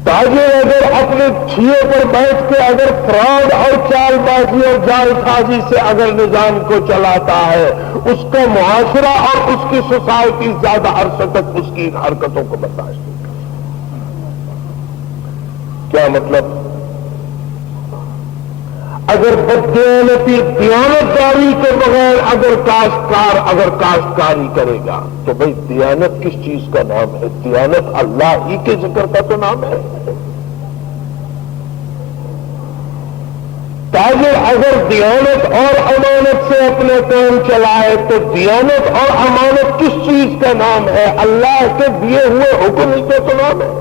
تاجر اگر اپنے چھیے پر بیٹھ کے اگر فراڈ اور چال بازی اور جال سازی سے اگر نظام کو چلاتا ہے، اس کا معاشرہ اور اس کی سوسائٹی زیادہ عرصے تک اس کی حرکتوں کو برداشت نہیں کر سکتی۔ کیا مطلب؟ اگر بددیانتی دیانتداری کے بغیر اگر کاشتکاری کرے گا تو بھئی دیانت کس چیز کا نام ہے؟ دیانت اللہ ہی کے ذکر کا تو نام ہے۔ تاجر اگر دیانت اور امانت سے اپنے کام چلائے تو دیانت اور امانت کس چیز کا نام ہے؟ اللہ کے دیے ہوئے حکم ہی کا تو نام ہے۔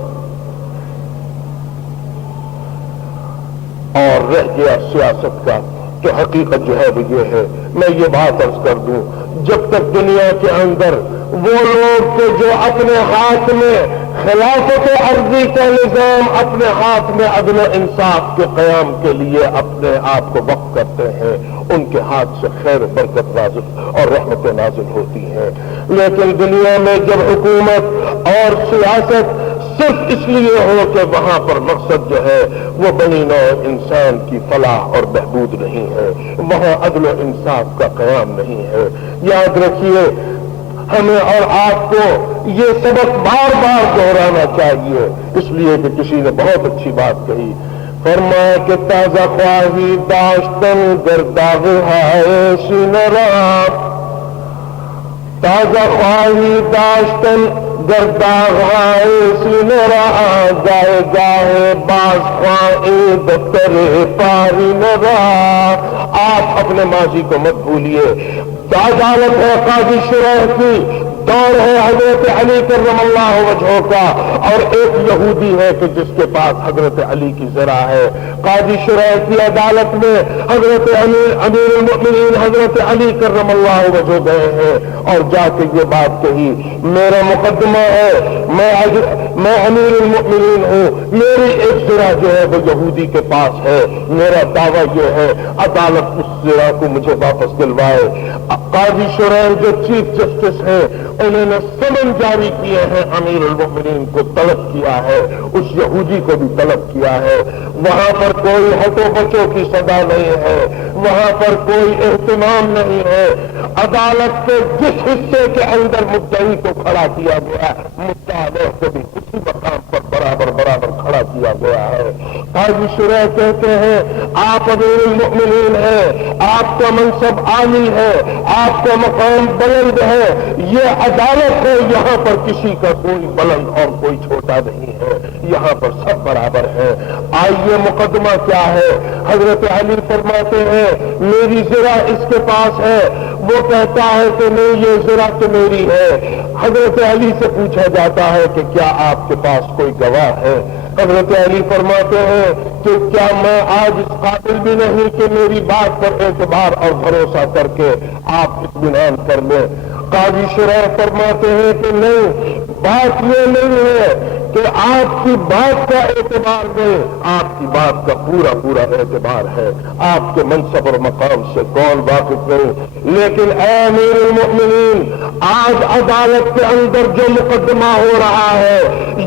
اور رہ گیا سیاست کا، تو حقیقت جو ہے وہ یہ ہے، میں یہ بات عرض کر دوں، جب تک دنیا کے اندر وہ لوگ جو اپنے ہاتھ میں خلافت عرضی کا نظام، اپنے ہاتھ میں عدل و انصاف کے قیام کے لیے اپنے آپ کو وقف کرتے ہیں، ان کے ہاتھ سے خیر برکت نازل اور رحمت نازل ہوتی ہیں۔ لیکن دنیا میں جب حکومت اور سیاست صرف اس لیے ہو کہ وہاں پر مقصد جو ہے وہ بنی نوع انسان کی فلاح اور بہبود نہیں ہے، وہاں عدل و انصاف کا قیام نہیں ہے، یاد رکھیے ہمیں اور آپ کو یہ سبق بار بار دہرانا چاہیے، اس لیے کہ کسی نے بہت اچھی بات کہی، فرمایا کہ تازہ خواہی داشتن گرداغ ہے سینرا، تازہ خواہی داشتن گرداغ ہے سینرا، گائے گاہے باز خواہی دفتر پاری نرا۔ آپ اپنے ماضی کو مت بھولیے، عدالت ہے قاضی شرح کی، دور ہے حضرت علی کرم اللہ وجہہ کا، اور ایک یہودی ہے کہ جس کے پاس حضرت علی کی ذرا ہے۔ قاضی شرح کی عدالت میں حضرت امیر المؤمنین حضرت علی کرم اللہ وجہہ گئے ہیں اور جا کے یہ بات کہی، میرا مقدمہ ہے، میں امیر المؤمنین ہوں، میری ایک ذرا جو ہے وہ یہودی کے پاس ہے، میرا دعویٰ یہ ہے عدالت اس ذرا کو مجھے واپس دلوائے۔ قاضی شرح جو چیف جسٹس ہیں انہوں نے سمن جاری کیے ہیں، امیر المؤمنین کو طلب کیا ہے، اس یہودی کو بھی طلب کیا ہے۔ وہاں پر کوئی ہٹو بچوں کی سزا نہیں ہے، وہاں پر کوئی اہتمام نہیں ہے، عدالت کے جس حصے کے اندر مدعی کو کھڑا کیا گیا مدعا کو بھی اسی مقام پر برابر کھڑا کیا گیا ہے۔ قاضی شرح کہتے ہیں آپ امیر المؤمنین ہیں، آپ کا منصب عالی ہے، آپ کا مقام بلند ہے، یہ عدالت ہے، یہاں پر کسی کا کوئی بلند اور کوئی چھوٹا نہیں ہے، یہاں پر سب برابر ہے۔ آئیے مقدمہ کیا ہے؟ حضرت علی فرماتے ہیں میری ذرا اس کے پاس ہے، وہ کہتا ہے کہ نہیں یہ ذرا تو میری ہے۔ حضرت علی سے پوچھا جاتا ہے کہ کیا آپ کے پاس کوئی گواہ ہے؟ حضرت علی فرماتے ہیں کہ کیا میں آج اس قابل بھی نہیں کہ میری بات پر اعتبار اور بھروسہ کر کے آپ اطمینان کر لیں؟ قاضی شرح فرماتے ہیں کہ نہیں، بات یہ نہیں ہے کہ آپ کی بات کا اعتبار نہیں، آپ کی بات کا پورا اعتبار ہے، آپ کے منصب اور مقام سے کون واقف نہیں، لیکن اے امیر المؤمنین آج عدالت کے اندر جو مقدمہ ہو رہا ہے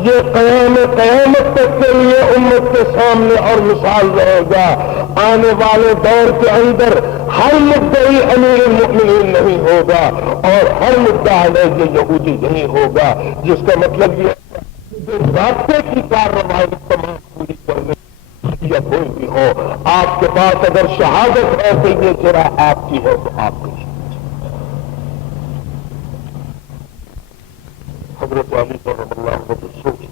یہ قیامت تک کے لیے امت کے سامنے اور مثال رہے گا۔ آنے والے دور کے اندر ہر مدعی امیر المؤمنین نہیں ہوگا اور ہر مدعا علیہ یہودی نہیں ہوگا، جس کا مطلب یہ رابطے کی کارروائی تمام پوری کرنے یا کوئی بھی ہو، آپ کے پاس اگر شہادت ہے کہ یہ ذرا آپ کی ہے تو آپ کی۔ حضرت علی رضی اللہ عنہ سوچ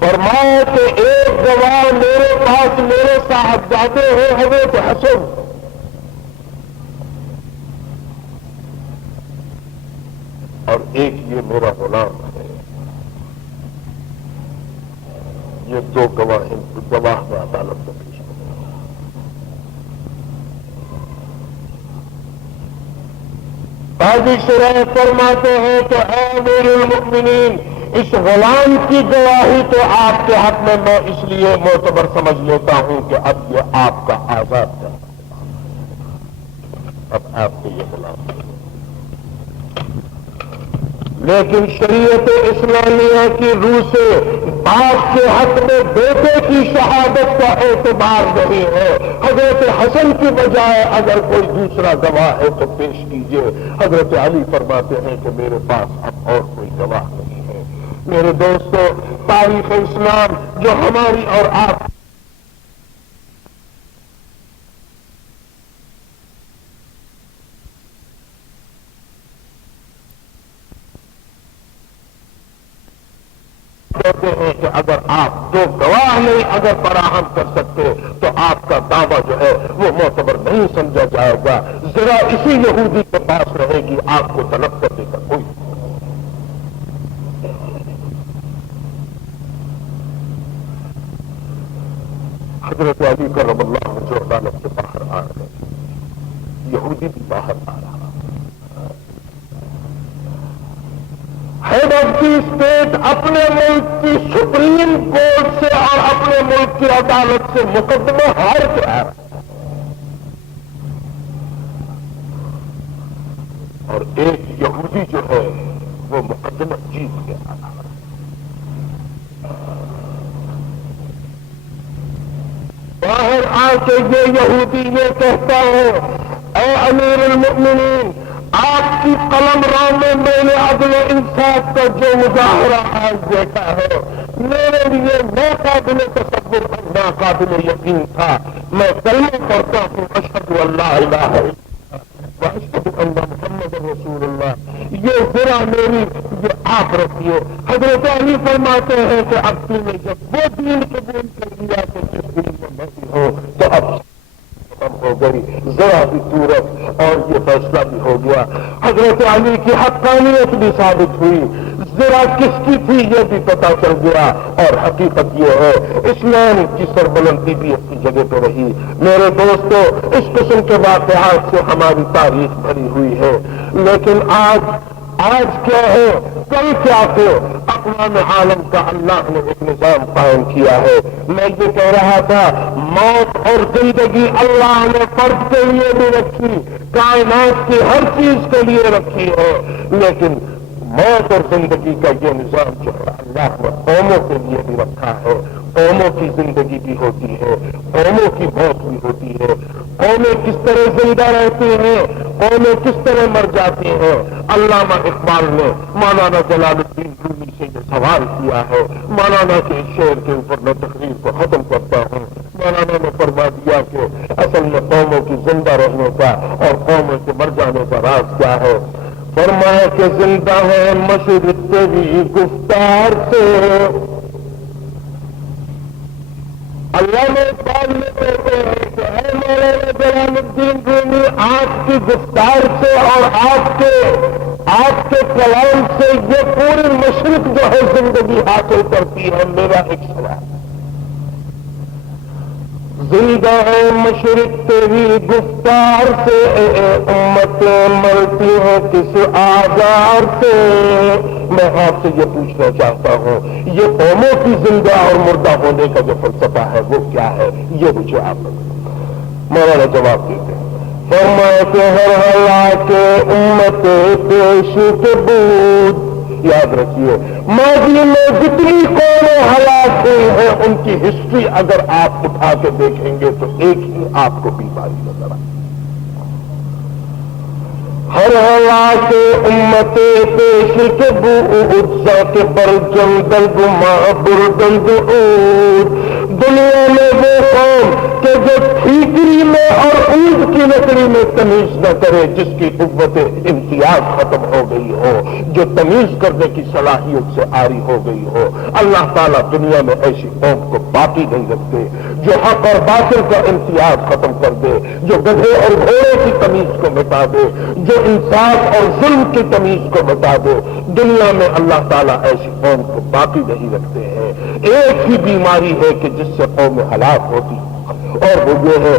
فرمایا کہ ایک گواہ میرے پاس میرے صاحبزادے ہیں حضرت حسن، اور ایک یہ میرا غلام ہے، یہ دو گواہ میں عدالت میں پیش کریں۔ قاضی شرح فرماتے ہیں کہ اے امیر المؤمنین اس غلام کی گواہی تو آپ کے حق میں اس لیے معتبر سمجھ لیتا ہوں کہ اب یہ آپ کا آزاد ہے، اب آپ کے یہ غلام ہے، لیکن شریعت اسلامیہ کی روح سے باپ کے حق میں بیٹے کی شہادت کا اعتبار نہیں ہے. حضرت حسن کی بجائے اگر کوئی دوسرا گواہ ہے تو پیش کیجئے. حضرت علی فرماتے ہیں کہ میرے پاس اب اور کوئی گواہ نہیں ہے. میرے دوستو، تاریخ اسلام جو ہماری اور آپ کہتے ہیں کہ اگر آپ دو گواہ نہیں اگر فراہم کر سکتے تو آپ کا دعویٰ جو ہے وہ معتبر نہیں سمجھا جائے گا. ذرا اسی یہودی کے پاس رہے گی آپ کو طلب کرنے کا کوئی. حضرت علی کرم اللہ جو عدالت سے باہر آ رہے یہودی بھی باہر آ رہا. ہیڈ آف دی اسٹیٹ اپنے ملک کی سپریم کورٹ سے اور اپنے ملک کی عدالت سے مقدمہ ہار کے آ رہا ہے اور ایک یہودی جو ہے وہ مقدمہ جیت کے آ رہا ہے. باہر آ کے یہ یہودی یہ کہتا ہے اے امیر المؤمنین، آپ کی قلم راہ میں نے عدل و انصاف کا جو مظاہرہ آج دیکھا ہے میرے لیے ناقابل تصور اور ناقابل یقین تھا. میں کلمہ پڑھتا ہوں اشہد ان لا الہ الا اللہ واشہد ان محمد رسول اللہ. یہ ذرا میری یہ آپ رکھیے. حضرت علی فرماتے ہیں کہ اب تم نے جب وہ دین قبول کر لیا تو جس دین میں بسی ہو تو اب ہو گئی ذرا بھی صورت اور یہ فیصلہ بھی ہو گیا. حضرت علی کی حقانیت بھی ثابت ہوئی. ذرا کس کی تھی یہ بھی پتا چل گیا اور حقیقت یہ ہے اسلام کی سربلندی بھی اپنی جگہ پہ رہی. میرے دوستو، اس قسم کے واقعات سے ہماری تاریخ بھری ہوئی ہے. لیکن آج کیا ہے، کل کیا تھے؟ اقوام عالم کا اللہ نے ایک نظام قائم کیا ہے. میں یہ کہہ رہا تھا موت اور زندگی اللہ نے فرد کے لیے بھی رکھی، کائنات کی ہر چیز کے لیے رکھی ہے. لیکن موت اور زندگی کا یہ نظام جو ہے اللہ نے قوموں کے لیے بھی رکھا ہے. قوموں کی زندگی بھی ہوتی ہے، قوموں کی موت بھی ہوتی ہے. قومیں کس طرح زندہ رہتی ہیں، قومیں کس طرح مر جاتی ہیں. علامہ اقبال نے مولانا جلال الدین رومی سے یہ سوال کیا ہے. مولانا کے اس شعر کے اوپر میں تقریر کو ختم کرتا ہوں. مولانا نے فرما دیا کہ اصل میں قوموں کی زندہ رہنے کا اور قوموں کے مر جانے کا راز کیا ہے. فرمایا کہ زندہ ہے مشرق تیری گفتار سے. اللہ نے اقبال میں کہتے ہیں کہ اے مولانا جلال الدین رومی، آپ کی گفتار سے اور آپ کے کلام سے یہ پوری مشرق جو ہے زندگی حاصل کرتی ہے. میرا ایک سوال، زندہ ہے مشرق تیری گفتار سے، امتیں مرتی ہیں کس آزار سے. میں آپ سے یہ پوچھنا چاہتا ہوں یہ قوموں کی زندہ اور مردہ ہونے کا جو فلسفہ ہے وہ کیا ہے؟ یہ مجھے آپ مولانا جواب دیتے ہیں. فرماتے ہر حالات کے امت پیش کے بود. یاد رکھیے ماضی میں جتنی قومیں ہلاک ہوئی ہیں ان کی ہسٹری اگر آپ اٹھا کے دیکھیں گے تو ایک ہی آپ کو بیماری نظر آئے. ہر ہوا کے امت پیش کے بود کے برجم دلد بردند عود. دنیا میں وہ قوم کہ جو ٹھیکری میں اور اونٹ کی لکڑی میں تمیز نہ کرے، جس کی قوت امتیاز ختم ہو گئی ہو، جو تمیز کرنے کی صلاحیت سے عاری ہو گئی ہو. اللہ تعالیٰ دنیا میں ایسی قوم کو باقی نہیں رکھتے جو حق اور باطل کا امتیاز ختم کر دے، جو گدھے اور گھوڑے کی تمیز کو مٹا دے، جو انصاف اور ظلم کی تمیز کو مٹا دے. دنیا میں اللہ تعالیٰ ایسی قوم کو باقی نہیں رکھتے ہیں. ایک ہی بیماری ہے کہ جس سے قوم ہلاک ہوتی اور وہ یہ ہے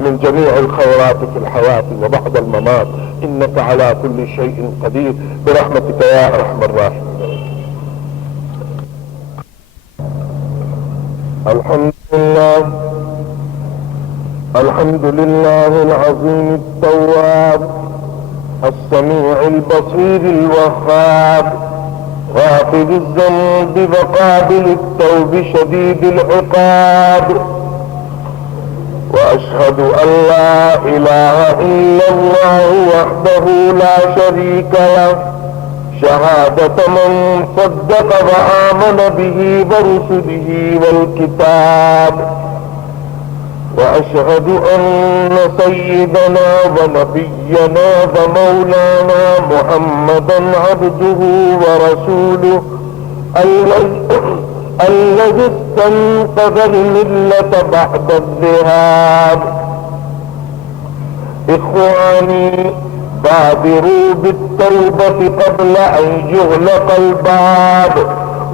من جميع الخيرات في الحياة وبعد الممات إنك على كل شيء قدير برحمتك يا أرحم الراحمين. الحمد لله العظيم التواب السميع البصير الوهاب غافر الذنب وقابل التوب شديد العقاب. وأشهد أن لا إله إلا الله وحده لا شريك له شهادة من صدق وآمن به ورسله والكتاب. وأشهد أن سيدنا ونبينا ومولانا محمدا عبده ورسوله الذي استنقذ الملة بعد الذهاب. إخواني بادروا بالتوبة قبل أن يغلق الباب،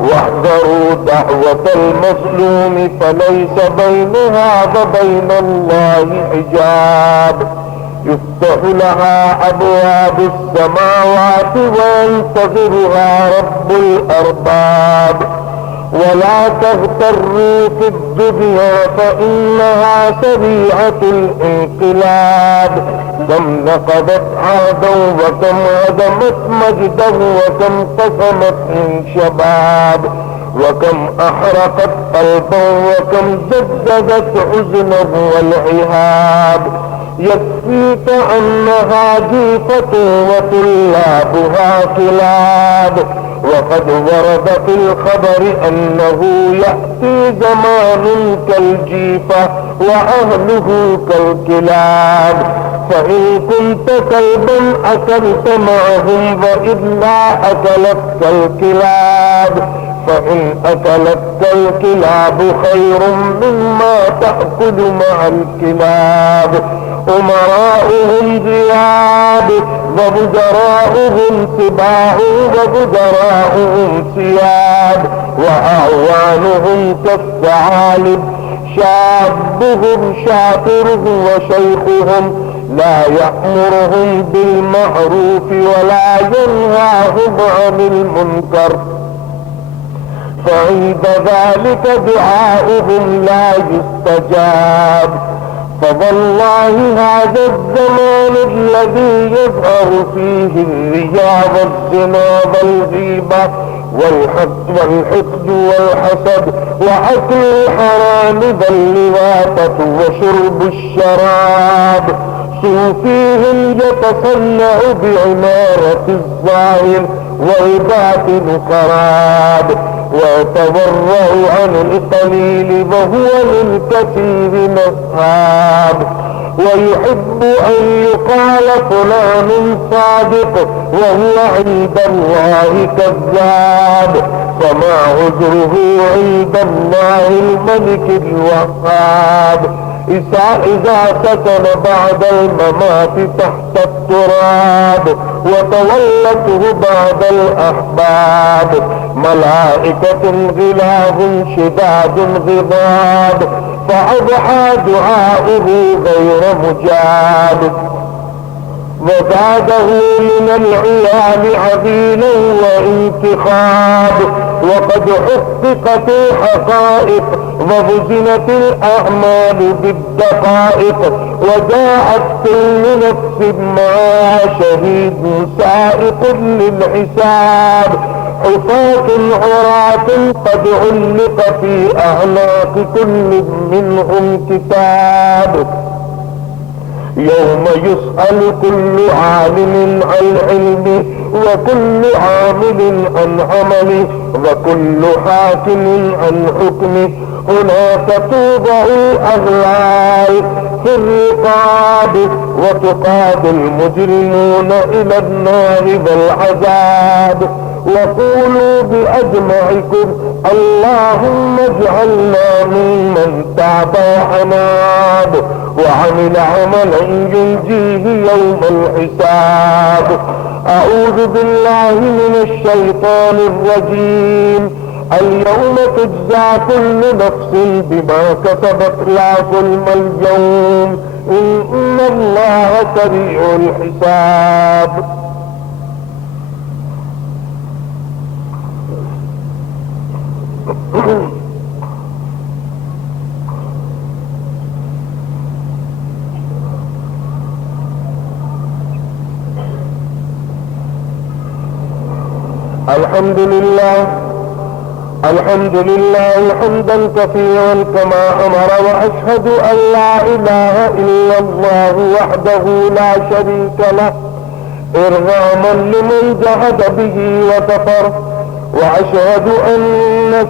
واحذروا دعوة المظلوم فليس بينها وبين الله حجاب يفتح لها أبواب السماوات وينتظرها رب الأرباب. ولا تغتروا في الدنيا فإنها سريعة الانقلاب. كم نقضت عهدا وكم هدمت مجدا وكم قسمت من شباب، وكم أحرقت قلبا وكم جددت حزنا والعهاب. يكفيك أنها جيفة وطلابها كلاب. وقد ورد في الخبر أنه يأتي زمان كالجيفة وأهله كالكلاب. فإن كنت كلبا أكلت معهم وإلا أكلتك الكلاب. فإن أكلتك الكلاب خير مما تأكل مع الكلاب. أمراؤهم ذئاب وبدراؤهم سباع وبدراؤهم ثياب وأعوانهم كالثعالب. شابهم شاطر وشيخهم لا يأمرهم بالمعروف ولا ينهاهم عن المنكر، فعند ذلك دعاؤهم لا يستجاب. فوالله هذا الزمان الذي يظهر فيه الرياء والزنا والغيبة والحقد والحسد وأكل الحرام واللواطة وشرب الشراب. صوفيهم يتصنع بعمارة الظاهر والباطن خراب، ويتورع عن القليل وهو للكثير مصاب. ويحب أن يقال فلان صادق وهو عند الله كذاب، فما عذره عند الله الملك الوهاب. إذا سكن بعد الممات تحت التراب وتولته بعد الأحباب ملائكة غلاظ شداد غضاب فأضحى دعاؤه غير مجاب وزاده من العيال عديلا وانتخاب وقد حققت الحقائق ووزنت الأعمال بالدقائق وجاءت كل نفس مع شهيد سائق للحساب حفاة عراة قد علق في أعناق كل منهم كتاب يوم يسأل كل عالم عن علمه وكل عامل عن عمله وكل حاكم عن حكمه هناك توضع الأغلال في الرقاب وتقاد المجرمون إلى النار والعذاب وقولوا بأجمعكم اللهم اجعلنا ممن تاب وعناب وعمل عملا ينجيه يوم الحساب. أعوذ بالله من الشيطان الرجيم. اليوم تجزى كل نفس بما كسبت لا ظلم اليوم إن الله سريع الحساب. الحمد لله حمدا كثيرا كما أمر وأشهد أن لا إله إلا الله وحده لا شريك له إرغاما لمن جهد به وكفر وأشهد أن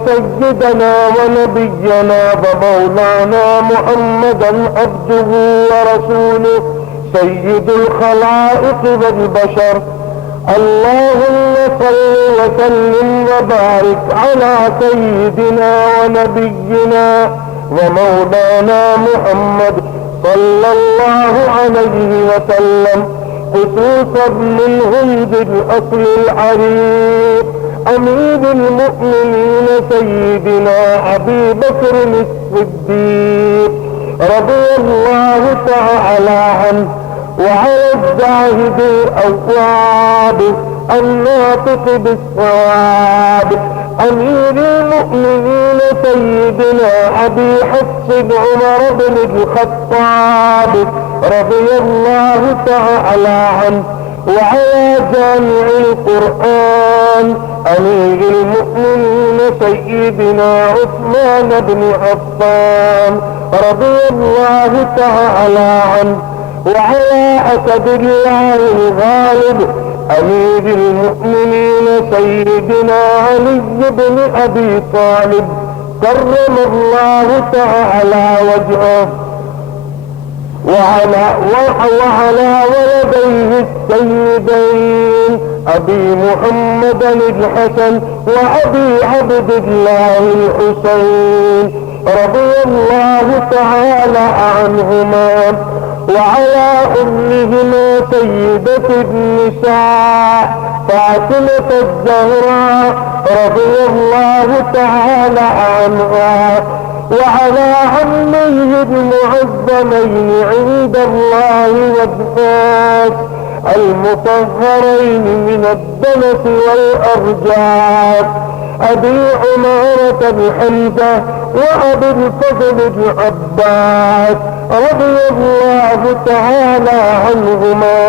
سيدنا ونبينا ومولانا محمدا عبده ورسوله سيد الخلائق والبشر. اللهم صل وسلم وبارك على سيدنا ونبينا ومولانا محمد صلى الله عليه وسلم خصوصا منهم ذي الأصل العريق أمير المؤمنين سيدنا أبي بكر الصديق رضي الله تعالى عنه وعلى الزاهد الأواب الناطق بالصواب أمير المؤمنين سيدنا أبي حفص عمر بن الخطاب رضي الله تعالى عنه وعلى جامع القرآن أمير المؤمنين سيدنا عثمان بن عفان رضي الله تعالى عنه وعلى أسد الله الغالب أمير المؤمنين سيدنا علي بن أبي طالب كرم الله تعالى وجهه وعلى ولديه السيدين أبي محمد الحسن وأبي عبد الله الحسين رضي الله تعالى عنهما وعلى أمهما سيدة النساء فاطمة الزهراء رضي الله تعالى عنها وعلى عميه المعظمين عند الله والناس المطهرين من الدنس والأرجاس أبي عمارة الحمزة وأبي الفضل العباس رضي الله تعالى عنهما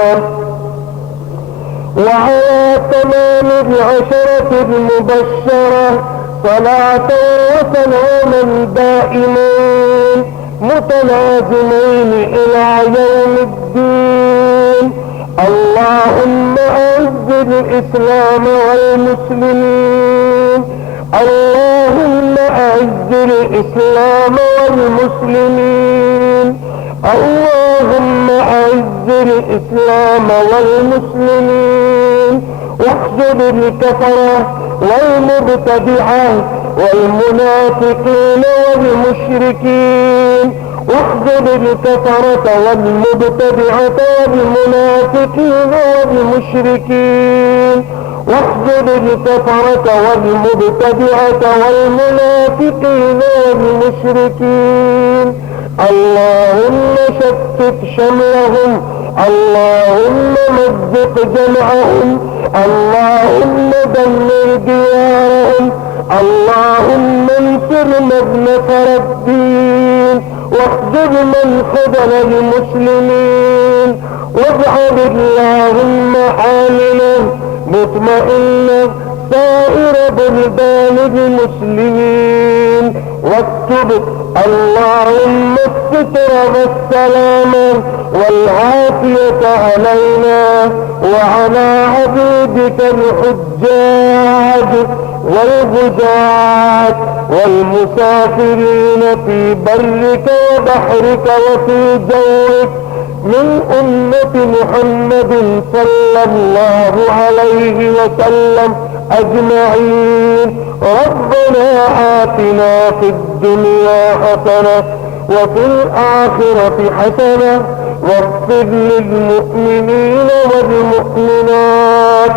وعلى تمام العشرة المبشرة صلاة وسلاما دائمين متلازمين إلى يوم الدين. اللهم أعز الإسلام والمسلمين. اللهم أعز الإسلام والمسلمين. اللهم أعز الإسلام والمسلمين واخذل الكفرة والمبتدعة والمنافقين والمشركين واخذل واخذل الكفرة والمبتدعة والمنافقين والمشركين واخذل الكفرة والمبتدعة والمنافقين والمشركين اللهم شتت شملهم اللهم مزق جمعهم اللهم دمر ديارهم اللهم انصر مذنب الدين واخذل من خذل المسلمين واجعل اللهم حاملا مطمئنا سائر بلدان المسلمين واكتب اللهم الستر والسلامة والعافية علينا وعلى عبيدك الحجاج والغزاة والمسافرين في برك وبحرك وفي جوك من أمة محمد صلى الله عليه وسلم أجمعين ربنا آتنا في الدنيا حسنة وفي الآخرة حسنة واغفر للمؤمنين والمؤمنات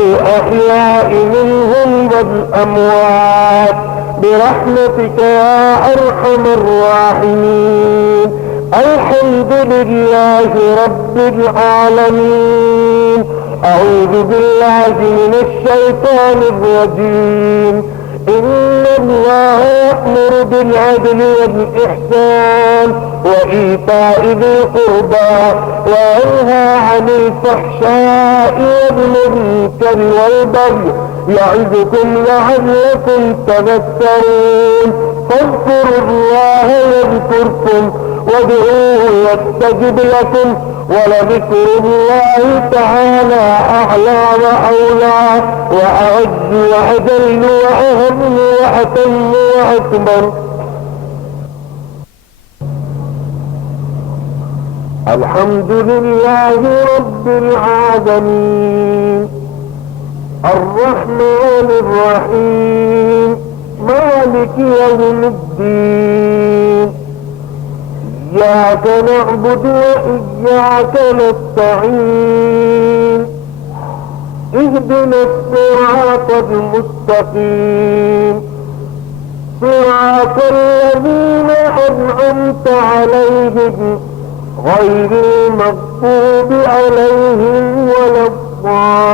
الأحياء منهم والأموات برحمتك يا أرحم الراحمين الحمد لله رب العالمين أعوذ بالله من الشيطان الرجيم إن الله يأمر بالعدل والإحسان وإيتاء ذي القربى وينهى عن الفحشاء والمنكر والبغي يعظكم لعلكم تذكرون فاذكروا الله يذكركم وادعوه يستجب لكم ولذكر الله تعالى أعلى وأولى وأعز وأجل وأهم وأتم وأكبر الحمد لله رب العالمين الرحمن الرحيم مالك يوم الدين إياك نعبد وإياك نستعين اهدنا الصراط المستقيم صراط الذين أنعمت عليهم غير المغضوب عليهم ولا الضالين